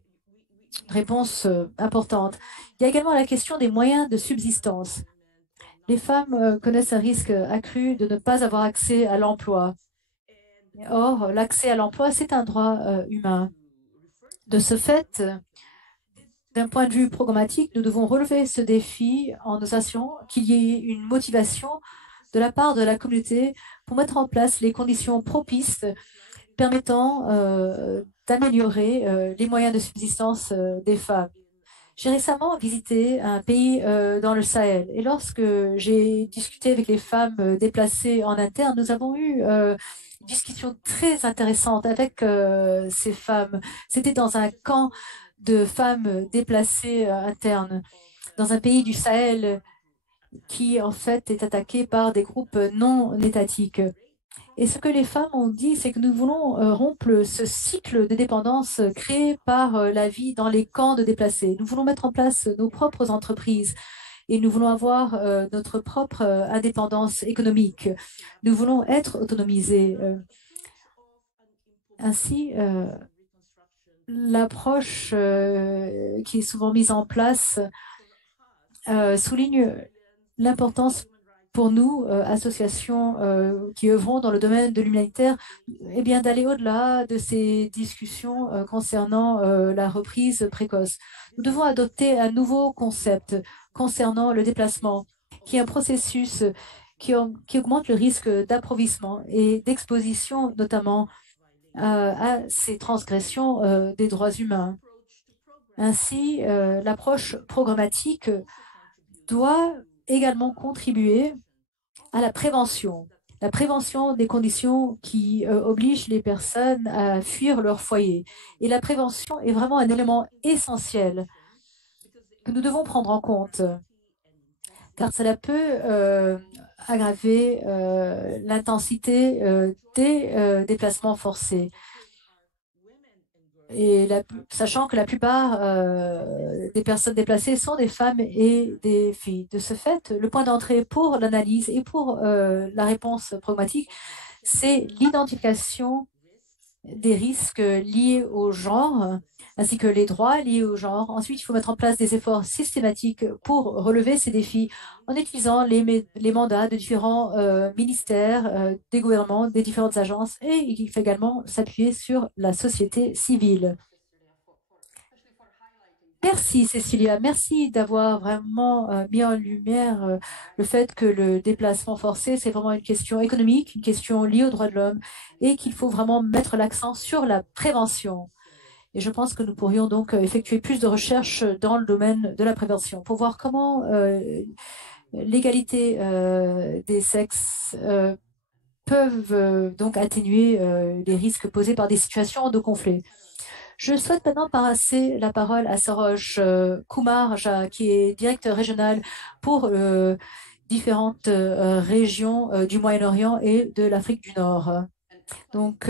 réponse importante. Il y a également la question des moyens de subsistance. Les femmes connaissent un risque accru de ne pas avoir accès à l'emploi. Or, l'accès à l'emploi, c'est un droit humain. De ce fait, d'un point de vue programmatique, nous devons relever ce défi en nous assurant qu'il y ait une motivation de la part de la communauté pour mettre en place les conditions propices permettant d'améliorer les moyens de subsistance des femmes. J'ai récemment visité un pays dans le Sahel et lorsque j'ai discuté avec les femmes déplacées en interne, nous avons eu une discussion très intéressante avec ces femmes. C'était dans un camp de femmes déplacées internes dans un pays du Sahel qui en fait est attaqué par des groupes non étatiques. Et ce que les femmes ont dit, c'est que nous voulons rompre ce cycle de dépendance créé par la vie dans les camps de déplacés. Nous voulons mettre en place nos propres entreprises et nous voulons avoir notre propre indépendance économique. Nous voulons être autonomisés. Ainsi, l'approche qui est souvent mise en place souligne l'importance pour nous, associations qui œuvrons dans le domaine de l'humanitaire, eh bien, d'aller au-delà de ces discussions concernant la reprise précoce. Nous devons adopter un nouveau concept concernant le déplacement, qui est un processus qui augmente le risque d'approvissement et d'exposition, notamment à ces transgressions des droits humains. Ainsi, l'approche programmatique doit également contribuer à la prévention des conditions qui obligent les personnes à fuir leur foyer. Et la prévention est vraiment un élément essentiel que nous devons prendre en compte, car cela peut aggraver l'intensité des déplacements forcés. Et sachant que la plupart des personnes déplacées sont des femmes et des filles. De ce fait, le point d'entrée pour l'analyse et pour la réponse pragmatique, c'est l'identification des risques liés au genre, ainsi que les droits liés au genre. Ensuite, il faut mettre en place des efforts systématiques pour relever ces défis en utilisant les mandats de différents ministères, des gouvernements, des différentes agences, et il faut également s'appuyer sur la société civile. Merci Cécilia, merci d'avoir vraiment mis en lumière le fait que le déplacement forcé, c'est vraiment une question économique, une question liée aux droits de l'homme et qu'il faut vraiment mettre l'accent sur la prévention. Et je pense que nous pourrions donc effectuer plus de recherches dans le domaine de la prévention pour voir comment l'égalité des sexes peuvent donc atténuer les risques posés par des situations de conflit. Je souhaite maintenant passer la parole à Saroj Kumar, qui est directeur régional pour différentes régions du Moyen-Orient et de l'Afrique du Nord. Donc,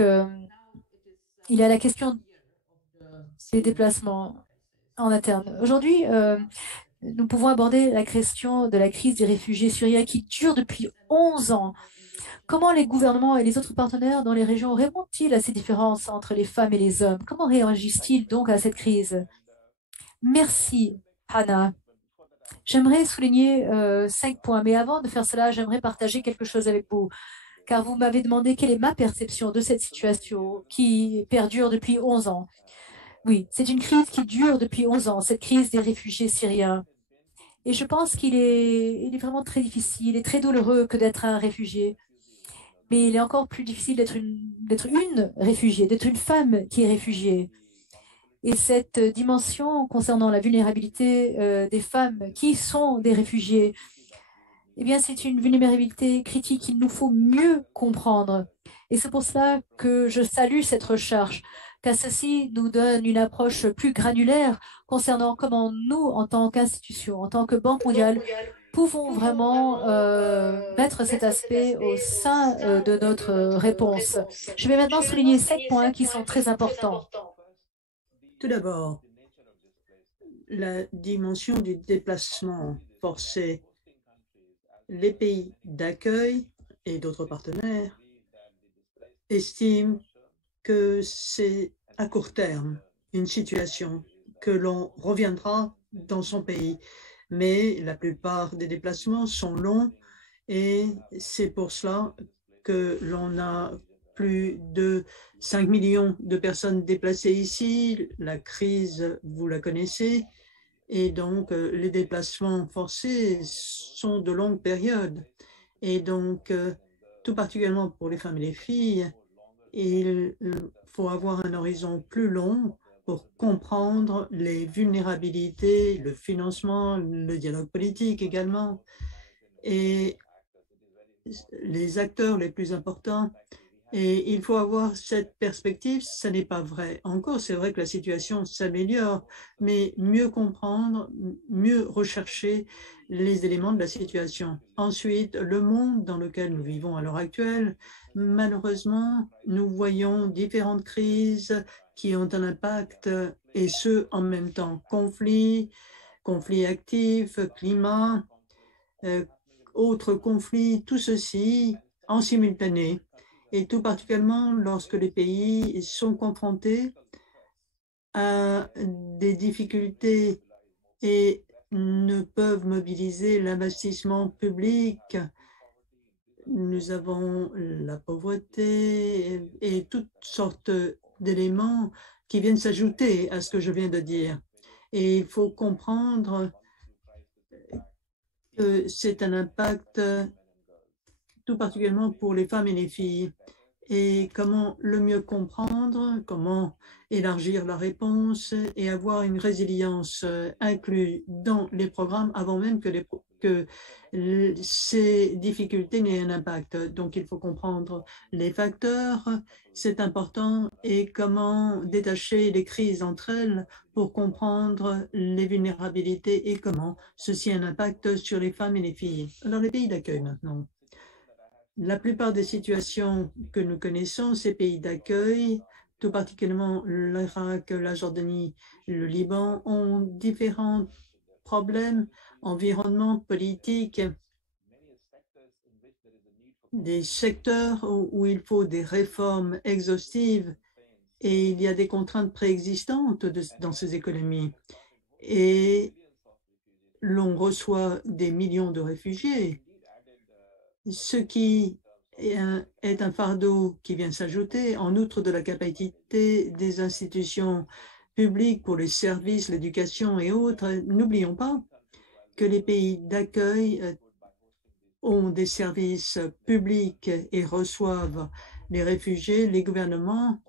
il y a la question des déplacements en interne. Aujourd'hui, nous pouvons aborder la question de la crise des réfugiés syriens qui dure depuis 11 ans. Comment les gouvernements et les autres partenaires dans les régions répondent-ils à ces différences entre les femmes et les hommes? Comment réagissent-ils donc à cette crise? Merci, Hannah. J'aimerais souligner 5 points, mais avant de faire cela, j'aimerais partager quelque chose avec vous, car vous m'avez demandé quelle est ma perception de cette situation qui perdure depuis 11 ans. Oui, c'est une crise qui dure depuis 11 ans, cette crise des réfugiés syriens. Et je pense qu'il est vraiment très difficile et très douloureux que d'être un réfugié. Mais il est encore plus difficile d'être une réfugiée, d'être une femme qui est réfugiée. Et cette dimension concernant la vulnérabilité des femmes qui sont des réfugiés, eh bien, c'est une vulnérabilité critique qu'il nous faut mieux comprendre. Et c'est pour cela que je salue cette recherche, car ceci nous donne une approche plus granulaire concernant comment nous, en tant qu'institution, en tant que Banque mondiale, pouvons vraiment mettre cet aspect au sein de notre réponse. Je vais maintenant souligner 7 points qui sont très importants. Tout d'abord, la dimension du déplacement forcé. Les pays d'accueil et d'autres partenaires estiment que c'est à court terme une situation que l'on reviendra dans son pays. Mais la plupart des déplacements sont longs et c'est pour cela que l'on a plus de 5 millions de personnes déplacées ici. La crise, vous la connaissez, et donc les déplacements forcés sont de longues périodes. Et donc, tout particulièrement pour les femmes et les filles, il faut avoir un horizon plus long pour comprendre les vulnérabilités, le financement, le dialogue politique également. Et les acteurs les plus importants. Et il faut avoir cette perspective, ce n'est pas vrai. Encore, c'est vrai que la situation s'améliore, mais mieux comprendre, mieux rechercher les éléments de la situation. Ensuite, le monde dans lequel nous vivons à l'heure actuelle, malheureusement, nous voyons différentes crises qui ont un impact, et ce, en même temps. Conflits actifs, climat, autres conflits, tout ceci en simultané, et tout particulièrement lorsque les pays sont confrontés à des difficultés et ne peuvent mobiliser l'investissement public. Nous avons la pauvreté et toutes sortes d'éléments qui viennent s'ajouter à ce que je viens de dire. Et il faut comprendre que c'est un impact tout particulièrement pour les femmes et les filles. Et comment le mieux comprendre, comment élargir la réponse et avoir une résilience inclue dans les programmes avant même que ces difficultés n'aient un impact. Donc, il faut comprendre les facteurs, c'est important, et comment détacher les crises entre elles pour comprendre les vulnérabilités et comment ceci a un impact sur les femmes et les filles. Dans les pays d'accueil maintenant. La plupart des situations que nous connaissons, ces pays d'accueil, tout particulièrement l'Irak, la Jordanie, le Liban, ont différents problèmes, environnement, politique, des secteurs où il faut des réformes exhaustives et il y a des contraintes préexistantes dans ces économies. Et l'on reçoit des millions de réfugiés, ce qui est un fardeau qui vient s'ajouter, en outre de la capacité des institutions publiques pour les services, l'éducation et autres. N'oublions pas que les pays d'accueil ont des services publics et reçoivent les réfugiés. Les gouvernements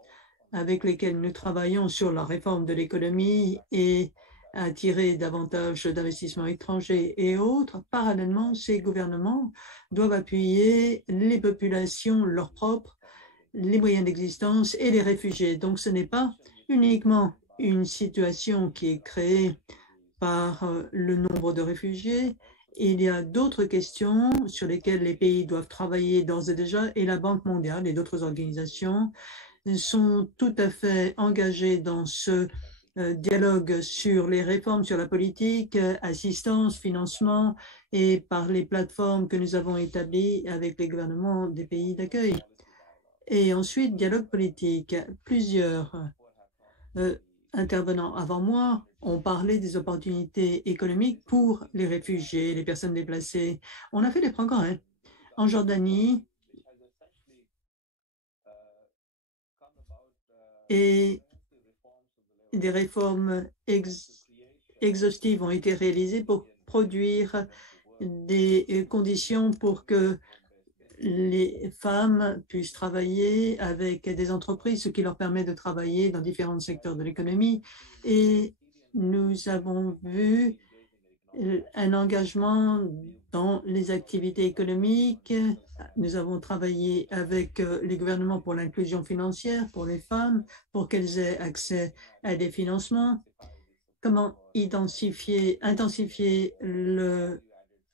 avec lesquels nous travaillons sur la réforme de l'économie et attirer davantage d'investissements étrangers et autres. Parallèlement, ces gouvernements doivent appuyer les populations, leurs propres, les moyens d'existence et les réfugiés. Donc ce n'est pas uniquement une situation qui est créée par le nombre de réfugiés. Il y a d'autres questions sur lesquelles les pays doivent travailler d'ores et déjà, et la Banque mondiale et d'autres organisations sont tout à fait engagés dans ce dialogue sur les réformes, sur la politique, assistance, financement, et par les plateformes que nous avons établies avec les gouvernements des pays d'accueil. Et ensuite, dialogue politique. Plusieurs intervenants avant moi ont parlé des opportunités économiques pour les réfugiés, les personnes déplacées. On a fait des progrès. En Jordanie, et des réformes exhaustives ont été réalisées pour produire des conditions pour que les femmes puissent travailler avec des entreprises, ce qui leur permet de travailler dans différents secteurs de l'économie. Et nous avons vu un engagement dans les activités économiques. Nous avons travaillé avec les gouvernements pour l'inclusion financière pour les femmes, pour qu'elles aient accès à des financements. Comment intensifier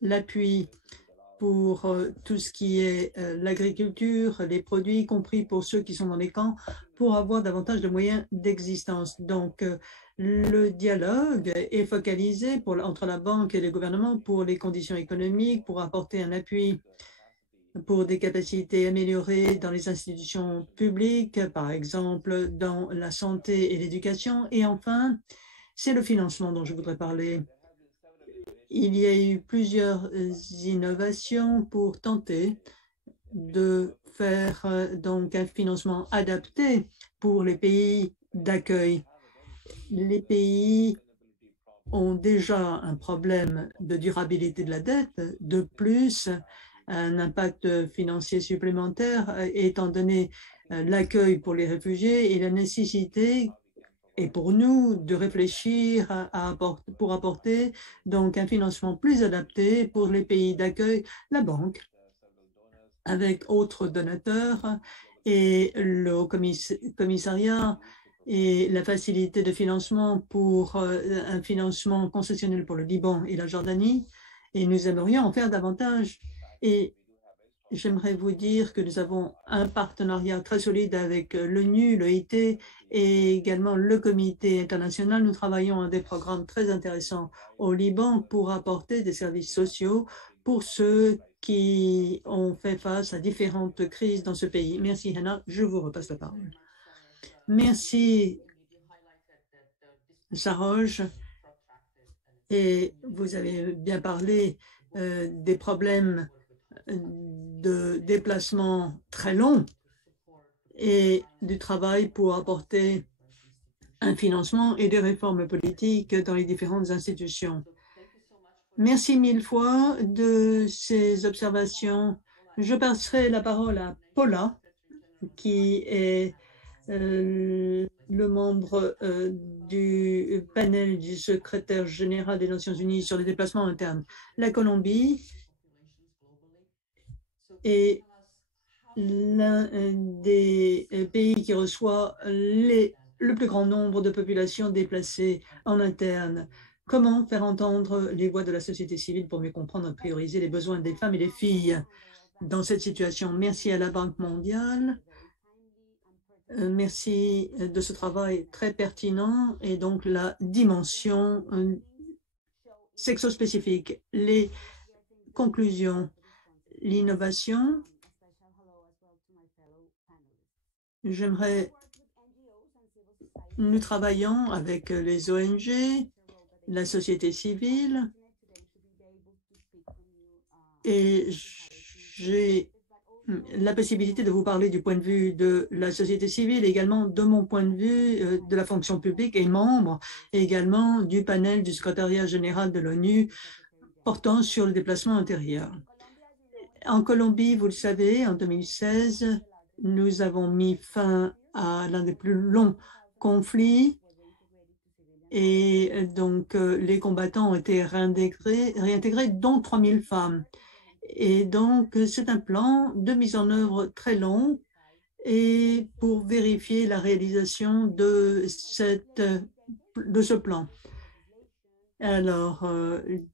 l'appui pour tout ce qui est l'agriculture, les produits, y compris pour ceux qui sont dans les camps, pour avoir davantage de moyens d'existence. Donc, le dialogue est focalisé entre la banque et le gouvernement pour les conditions économiques, pour apporter un appui pour des capacités améliorées dans les institutions publiques, par exemple dans la santé et l'éducation. Et enfin, c'est le financement dont je voudrais parler. Il y a eu plusieurs innovations pour tenter de faire donc un financement adapté pour les pays d'accueil. Les pays ont déjà un problème de durabilité de la dette. De plus, un impact financier supplémentaire étant donné l'accueil pour les réfugiés et la nécessité et pour nous de réfléchir pour apporter donc un financement plus adapté pour les pays d'accueil, la banque, avec autres donateurs et le commissariat et la facilité de financement pour un financement concessionnel pour le Liban et la Jordanie. Et nous aimerions en faire davantage. Et j'aimerais vous dire que nous avons un partenariat très solide avec l'ONU, l'OIT et également le Comité international. Nous travaillons à des programmes très intéressants au Liban pour apporter des services sociaux pour ceux qui ont fait face à différentes crises dans ce pays. Merci, Hannah. Je vous repasse la parole. Merci, Saroge. Et vous avez bien parlé des problèmes de déplacement très long et du travail pour apporter un financement et des réformes politiques dans les différentes institutions. Merci mille fois de ces observations. Je passerai la parole à Paula, qui est le membre du panel du secrétaire général des Nations Unies sur les déplacements internes. La Colombie est l'un des pays qui reçoit le plus grand nombre de populations déplacées en interne. Comment faire entendre les voix de la société civile pour mieux comprendre et prioriser les besoins des femmes et des filles dans cette situation? Merci à la Banque mondiale. Merci de ce travail très pertinent et donc la dimension sexospécifique. Les conclusions, l'innovation. Nous travaillons avec les ONG, la société civile, et j'ai la possibilité de vous parler du point de vue de la société civile, également de mon point de vue de la fonction publique et membre également du panel du secrétariat général de l'ONU portant sur le déplacement intérieur. En Colombie, vous le savez, en 2016, nous avons mis fin à l'un des plus longs conflits et donc les combattants ont été réintégrés dont 3000 femmes. Et donc, c'est un plan de mise en œuvre très long et pour vérifier la réalisation de ce plan. Alors,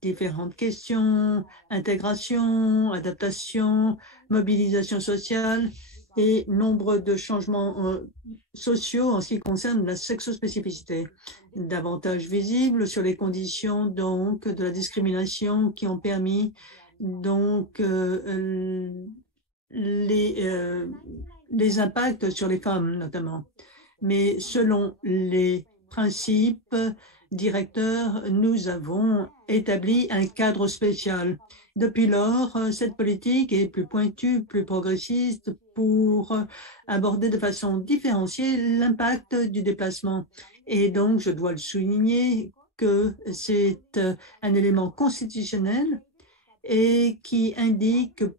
différentes questions, intégration, adaptation, mobilisation sociale et nombre de changements sociaux en ce qui concerne la sexospécificité. Davantage visible sur les conditions donc de la discrimination qui ont permis donc les impacts sur les femmes notamment. Mais selon les principes directeurs, nous avons établi un cadre spécial. Depuis lors, cette politique est plus pointue, plus progressiste pour aborder de façon différenciée l'impact du déplacement. Et donc, je dois le souligner que c'est un élément constitutionnel et qui indique que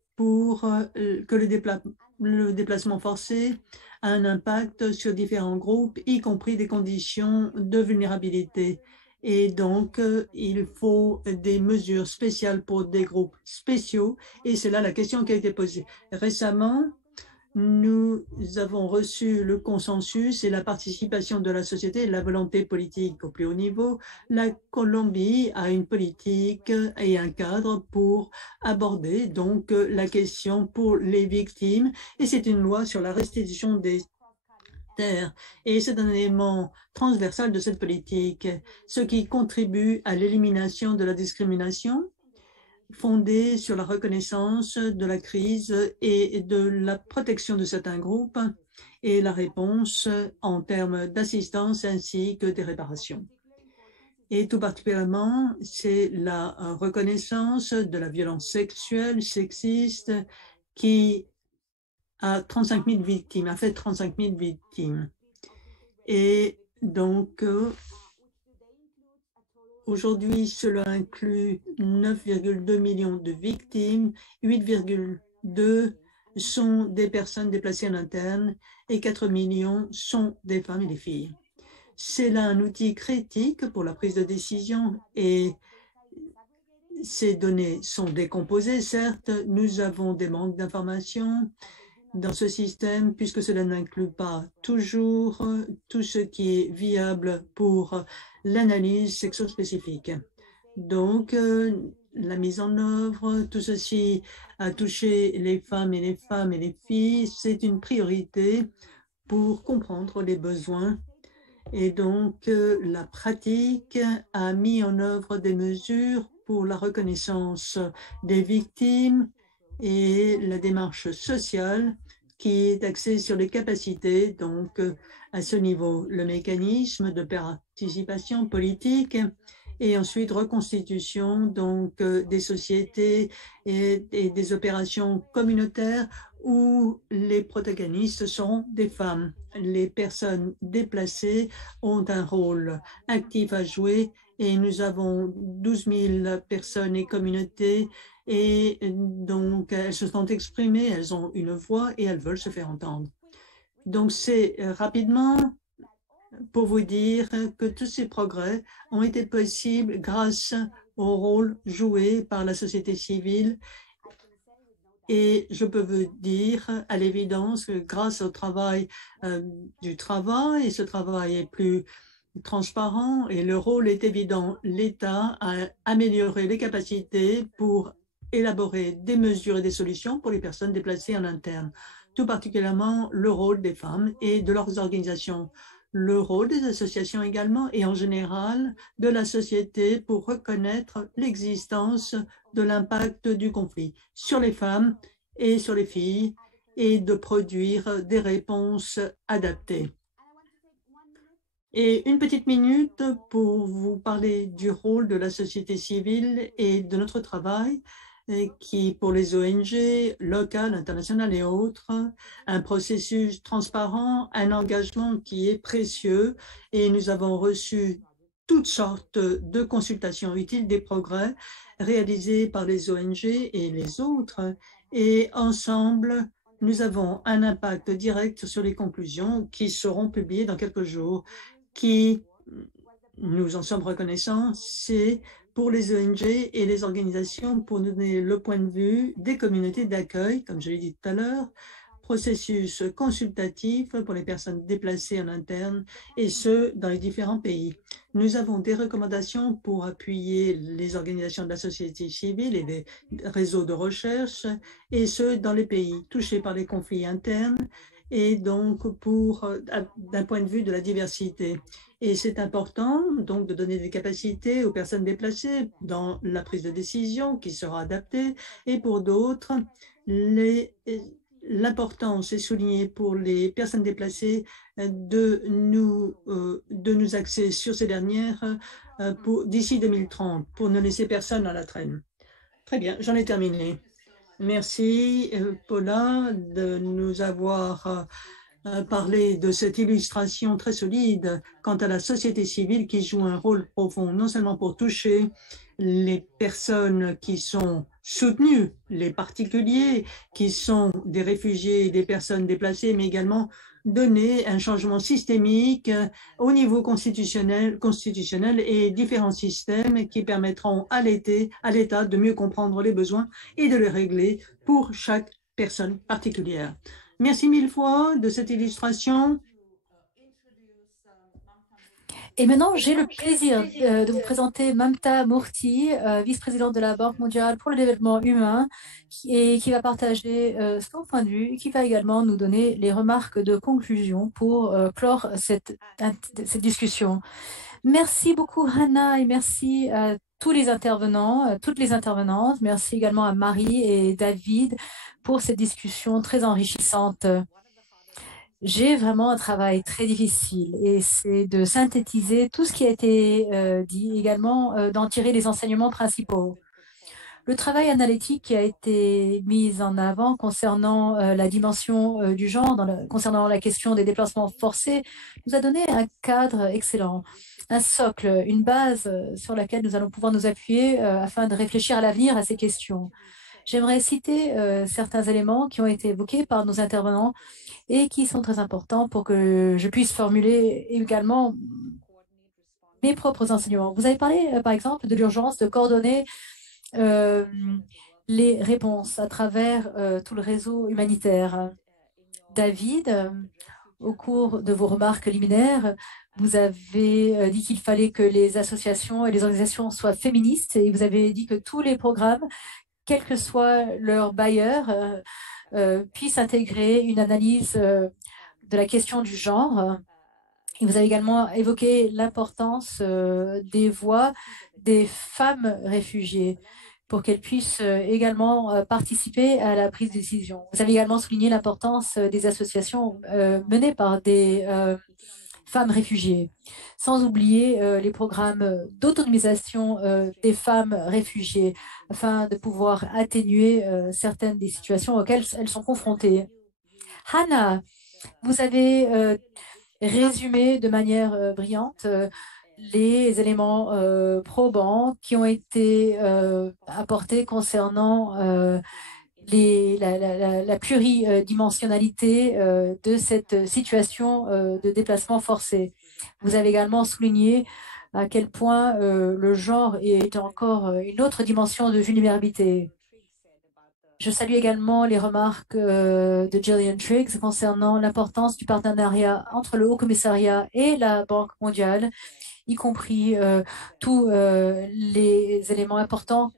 le déplacement forcé a un impact sur différents groupes, y compris des conditions de vulnérabilité. Et donc, il faut des mesures spéciales pour des groupes spéciaux. Et c'est là la question qui a été posée. Récemment, nous avons reçu le consensus et la participation de la société et la volonté politique au plus haut niveau. La Colombie a une politique et un cadre pour aborder donc la question pour les victimes, et c'est une loi sur la restitution des terres. Et c'est un élément transversal de cette politique, ce qui contribue à l'élimination de la discrimination fondée sur la reconnaissance de la crise et de la protection de certains groupes et la réponse en termes d'assistance ainsi que des réparations. Et tout particulièrement, c'est la reconnaissance de la violence sexuelle, sexiste, qui a 35 000 victimes, a fait 35 000 victimes. Et donc, aujourd'hui, cela inclut 9,2 millions de victimes, 8,2 sont des personnes déplacées en interne et 4 millions sont des femmes et des filles. C'est là un outil critique pour la prise de décision et ces données sont décomposées. Certes, nous avons des manques d'informations dans ce système puisque cela n'inclut pas toujours tout ce qui est viable pour l'analyse sexo-spécifique. Donc, la mise en œuvre, tout ceci a touché les femmes et les filles. C'est une priorité pour comprendre les besoins. Et donc, la pratique a mis en œuvre des mesures pour la reconnaissance des victimes et la démarche sociale qui est axée sur les capacités. Donc, à ce niveau, le mécanisme de participation politique et ensuite reconstitution donc des sociétés et des opérations communautaires où les protagonistes sont des femmes. Les personnes déplacées ont un rôle actif à jouer et nous avons 12 000 personnes et communautés et donc elles se sont exprimées, elles ont une voix et elles veulent se faire entendre. Donc c'est rapidement pour vous dire que tous ces progrès ont été possibles grâce au rôle joué par la société civile. Et je peux vous dire à l'évidence que grâce au travail du travail, et ce travail est plus transparent et le rôle est évident, l'État a amélioré les capacités pour élaborer des mesures et des solutions pour les personnes déplacées en interne, tout particulièrement le rôle des femmes et de leurs organisations, le rôle des associations également et en général de la société pour reconnaître l'existence de l'impact du conflit sur les femmes et sur les filles et de produire des réponses adaptées. Et une petite minute pour vous parler du rôle de la société civile et de notre travail qui, pour les ONG locales, internationales et autres, un processus transparent, un engagement qui est précieux et nous avons reçu toutes sortes de consultations utiles, des progrès réalisés par les ONG et les autres. Et ensemble, nous avons un impact direct sur les conclusions qui seront publiées dans quelques jours, qui, nous en sommes reconnaissants, c'est pour les ONG et les organisations pour nous donner le point de vue des communautés d'accueil, comme je l'ai dit tout à l'heure, processus consultatif pour les personnes déplacées en interne et ce, dans les différents pays. Nous avons des recommandations pour appuyer les organisations de la société civile et les réseaux de recherche et ce, dans les pays touchés par les conflits internes et donc d'un point de vue de la diversité. Et c'est important donc de donner des capacités aux personnes déplacées dans la prise de décision qui sera adaptée et pour d'autres, l'importance est soulignée pour les personnes déplacées de nous axer sur ces dernières d'ici 2030 pour ne laisser personne à la traîne. Très bien, j'en ai terminé. Merci Paula de nous avoir parlé de cette illustration très solide quant à la société civile qui joue un rôle profond, non seulement pour toucher les personnes qui sont soutenues, les particuliers qui sont des réfugiés et des personnes déplacées, mais également donner un changement systémique au niveau constitutionnel et différents systèmes qui permettront à l'État de mieux comprendre les besoins et de les régler pour chaque personne particulière. Merci mille fois de cette illustration. Et maintenant, j'ai le plaisir de vous présenter Mamta Murthy, vice-présidente de la Banque mondiale pour le développement humain, qui va partager son point de vue et qui va également nous donner les remarques de conclusion pour clore cette discussion. Merci beaucoup, Hannah, et merci à tous les intervenants, toutes les intervenantes. Merci également à Marie et David pour cette discussion très enrichissante. J'ai vraiment un travail très difficile et c'est de synthétiser tout ce qui a été dit, également d'en tirer les enseignements principaux. Le travail analytique qui a été mis en avant concernant la dimension du genre, concernant la question des déplacements forcés, nous a donné un cadre excellent, un socle, une base sur laquelle nous allons pouvoir nous appuyer afin de réfléchir à l'avenir à ces questions. J'aimerais citer certains éléments qui ont été évoqués par nos intervenants et qui sont très importants pour que je puisse formuler également mes propres enseignements. Vous avez parlé, par exemple, de l'urgence de coordonner les réponses à travers tout le réseau humanitaire. David, au cours de vos remarques liminaires, vous avez dit qu'il fallait que les associations et les organisations soient féministes et vous avez dit que tous les programmes, quel que soit leur bailleur, puissent intégrer une analyse de la question du genre. Et vous avez également évoqué l'importance des voix des femmes réfugiées pour qu'elles puissent également participer à la prise de décision. Vous avez également souligné l'importance des associations menées par des femmes réfugiées, sans oublier les programmes d'autonomisation des femmes réfugiées afin de pouvoir atténuer certaines des situations auxquelles elles sont confrontées. Hannah, vous avez résumé de manière brillante les éléments probants qui ont été apportés concernant la pluridimensionnalité de cette situation de déplacement forcé. Vous avez également souligné à quel point le genre est encore une autre dimension de vulnérabilité. Je salue également les remarques de Gillian Triggs concernant l'importance du partenariat entre le Haut-Commissariat et la Banque mondiale, y compris tous les éléments importants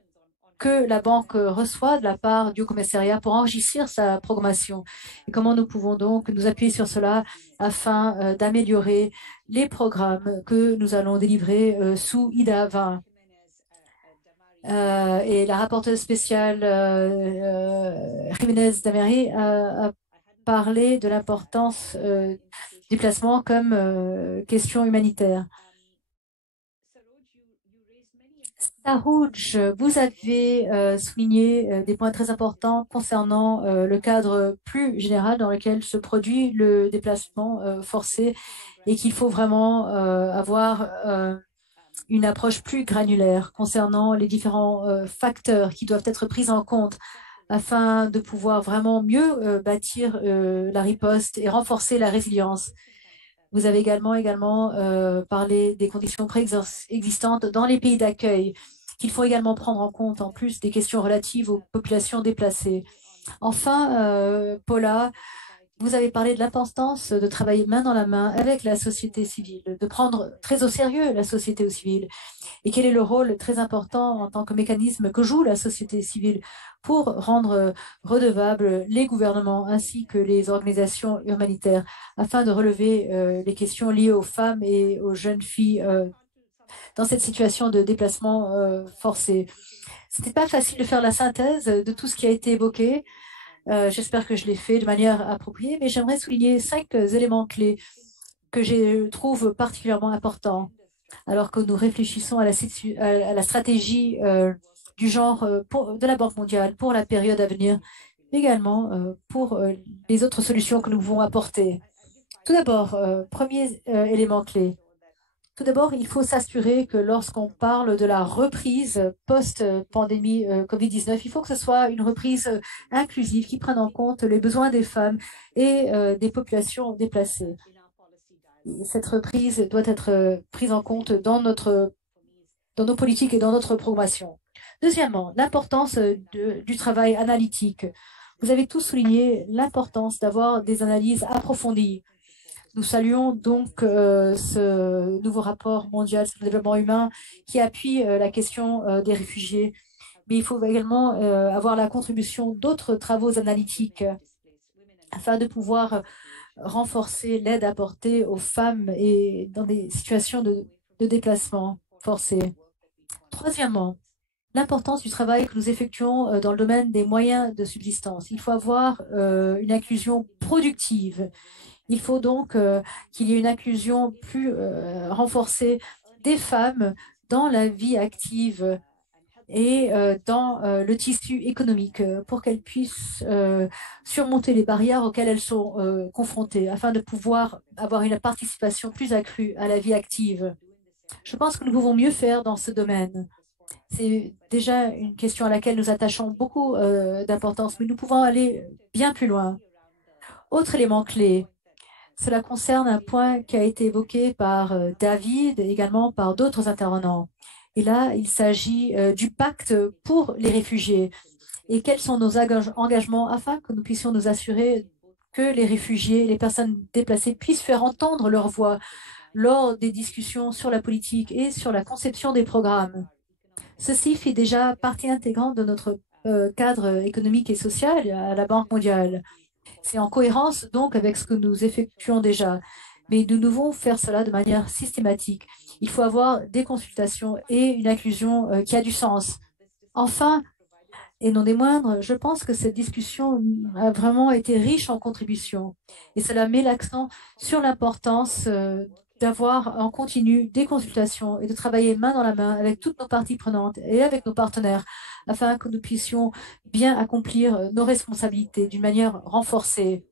que la Banque reçoit de la part du Haut-Commissariat pour enrichir sa programmation. Et comment nous pouvons donc nous appuyer sur cela afin d'améliorer les programmes que nous allons délivrer sous IDA 20. Et la rapporteure spéciale Jiménez Damery a parlé de l'importance du placement comme question humanitaire. Sarouj, vous avez souligné des points très importants concernant le cadre plus général dans lequel se produit le déplacement forcé et qu'il faut vraiment avoir une approche plus granulaire concernant les différents facteurs qui doivent être pris en compte afin de pouvoir vraiment mieux bâtir la riposte et renforcer la résilience. Vous avez également parlé des conditions préexistantes dans les pays d'accueil qu'il faut également prendre en compte en plus des questions relatives aux populations déplacées. Enfin, Paula, vous avez parlé de l'importance de travailler main dans la main avec la société civile, de prendre très au sérieux la société civile et quel est le rôle très important en tant que mécanisme que joue la société civile pour rendre redevables les gouvernements ainsi que les organisations humanitaires afin de relever les questions liées aux femmes et aux jeunes filles dans cette situation de déplacement forcé. Ce n'était pas facile de faire la synthèse de tout ce qui a été évoqué. J'espère que je l'ai fait de manière appropriée, mais j'aimerais souligner 5 éléments clés que je trouve particulièrement importants alors que nous réfléchissons à la stratégie du genre de la Banque mondiale pour la période à venir, mais également pour les autres solutions que nous pouvons apporter. Tout d'abord, premier élément clé. Tout d'abord, il faut s'assurer que lorsqu'on parle de la reprise post-pandémie COVID-19, il faut que ce soit une reprise inclusive qui prenne en compte les besoins des femmes et des populations déplacées. Cette reprise doit être prise en compte dans nos politiques et dans notre programmation. Deuxièmement, l'importance du travail analytique. Vous avez tous souligné l'importance d'avoir des analyses approfondies. Nous saluons donc ce nouveau rapport mondial sur le développement humain qui appuie la question des réfugiés. Mais il faut également avoir la contribution d'autres travaux analytiques afin de pouvoir renforcer l'aide apportée aux femmes et dans des situations de déplacement forcé. Troisièmement, l'importance du travail que nous effectuons dans le domaine des moyens de subsistance. Il faut avoir une inclusion productive. Il faut donc qu'il y ait une inclusion plus renforcée des femmes dans la vie active et dans le tissu économique pour qu'elles puissent surmonter les barrières auxquelles elles sont confrontées afin de pouvoir avoir une participation plus accrue à la vie active. Je pense que nous pouvons mieux faire dans ce domaine. C'est déjà une question à laquelle nous attachons beaucoup d'importance, mais nous pouvons aller bien plus loin. Autre élément clé, cela concerne un point qui a été évoqué par David et également par d'autres intervenants. Et là, il s'agit du pacte pour les réfugiés. Et quels sont nos engagements afin que nous puissions nous assurer que les réfugiés, les personnes déplacées puissent faire entendre leur voix lors des discussions sur la politique et sur la conception des programmes. Ceci fait déjà partie intégrante de notre cadre économique et social à la Banque mondiale. C'est en cohérence donc avec ce que nous effectuons déjà. Mais nous devons faire cela de manière systématique. Il faut avoir des consultations et une inclusion qui a du sens. Enfin, et non des moindres, je pense que cette discussion a vraiment été riche en contributions. Et cela met l'accent sur l'importance d'avoir en continu des consultations et de travailler main dans la main avec toutes nos parties prenantes et avec nos partenaires afin que nous puissions bien accomplir nos responsabilités d'une manière renforcée.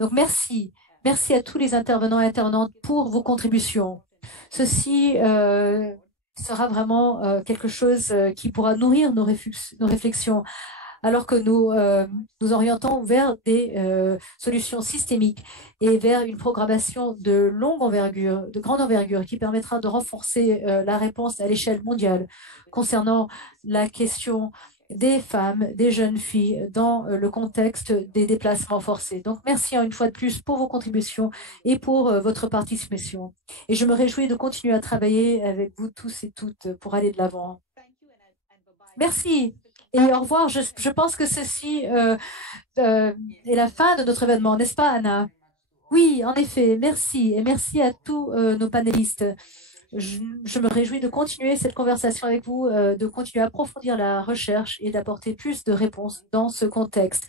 Donc merci. Merci à tous les intervenants et intervenantes pour vos contributions. Ceci sera vraiment quelque chose qui pourra nourrir nos réflexions alors que nous orientons vers des solutions systémiques et vers une programmation de longue envergure, de grande envergure, qui permettra de renforcer la réponse à l'échelle mondiale concernant la question des femmes, des jeunes filles dans le contexte des déplacements forcés. Donc, merci une fois de plus pour vos contributions et pour votre participation. Et je me réjouis de continuer à travailler avec vous tous et toutes pour aller de l'avant. Merci. Et au revoir. Je pense que ceci est la fin de notre événement, n'est-ce pas, Anna? Oui, en effet, merci. Et merci à tous nos panélistes. Je me réjouis de continuer cette conversation avec vous, de continuer à approfondir la recherche et d'apporter plus de réponses dans ce contexte.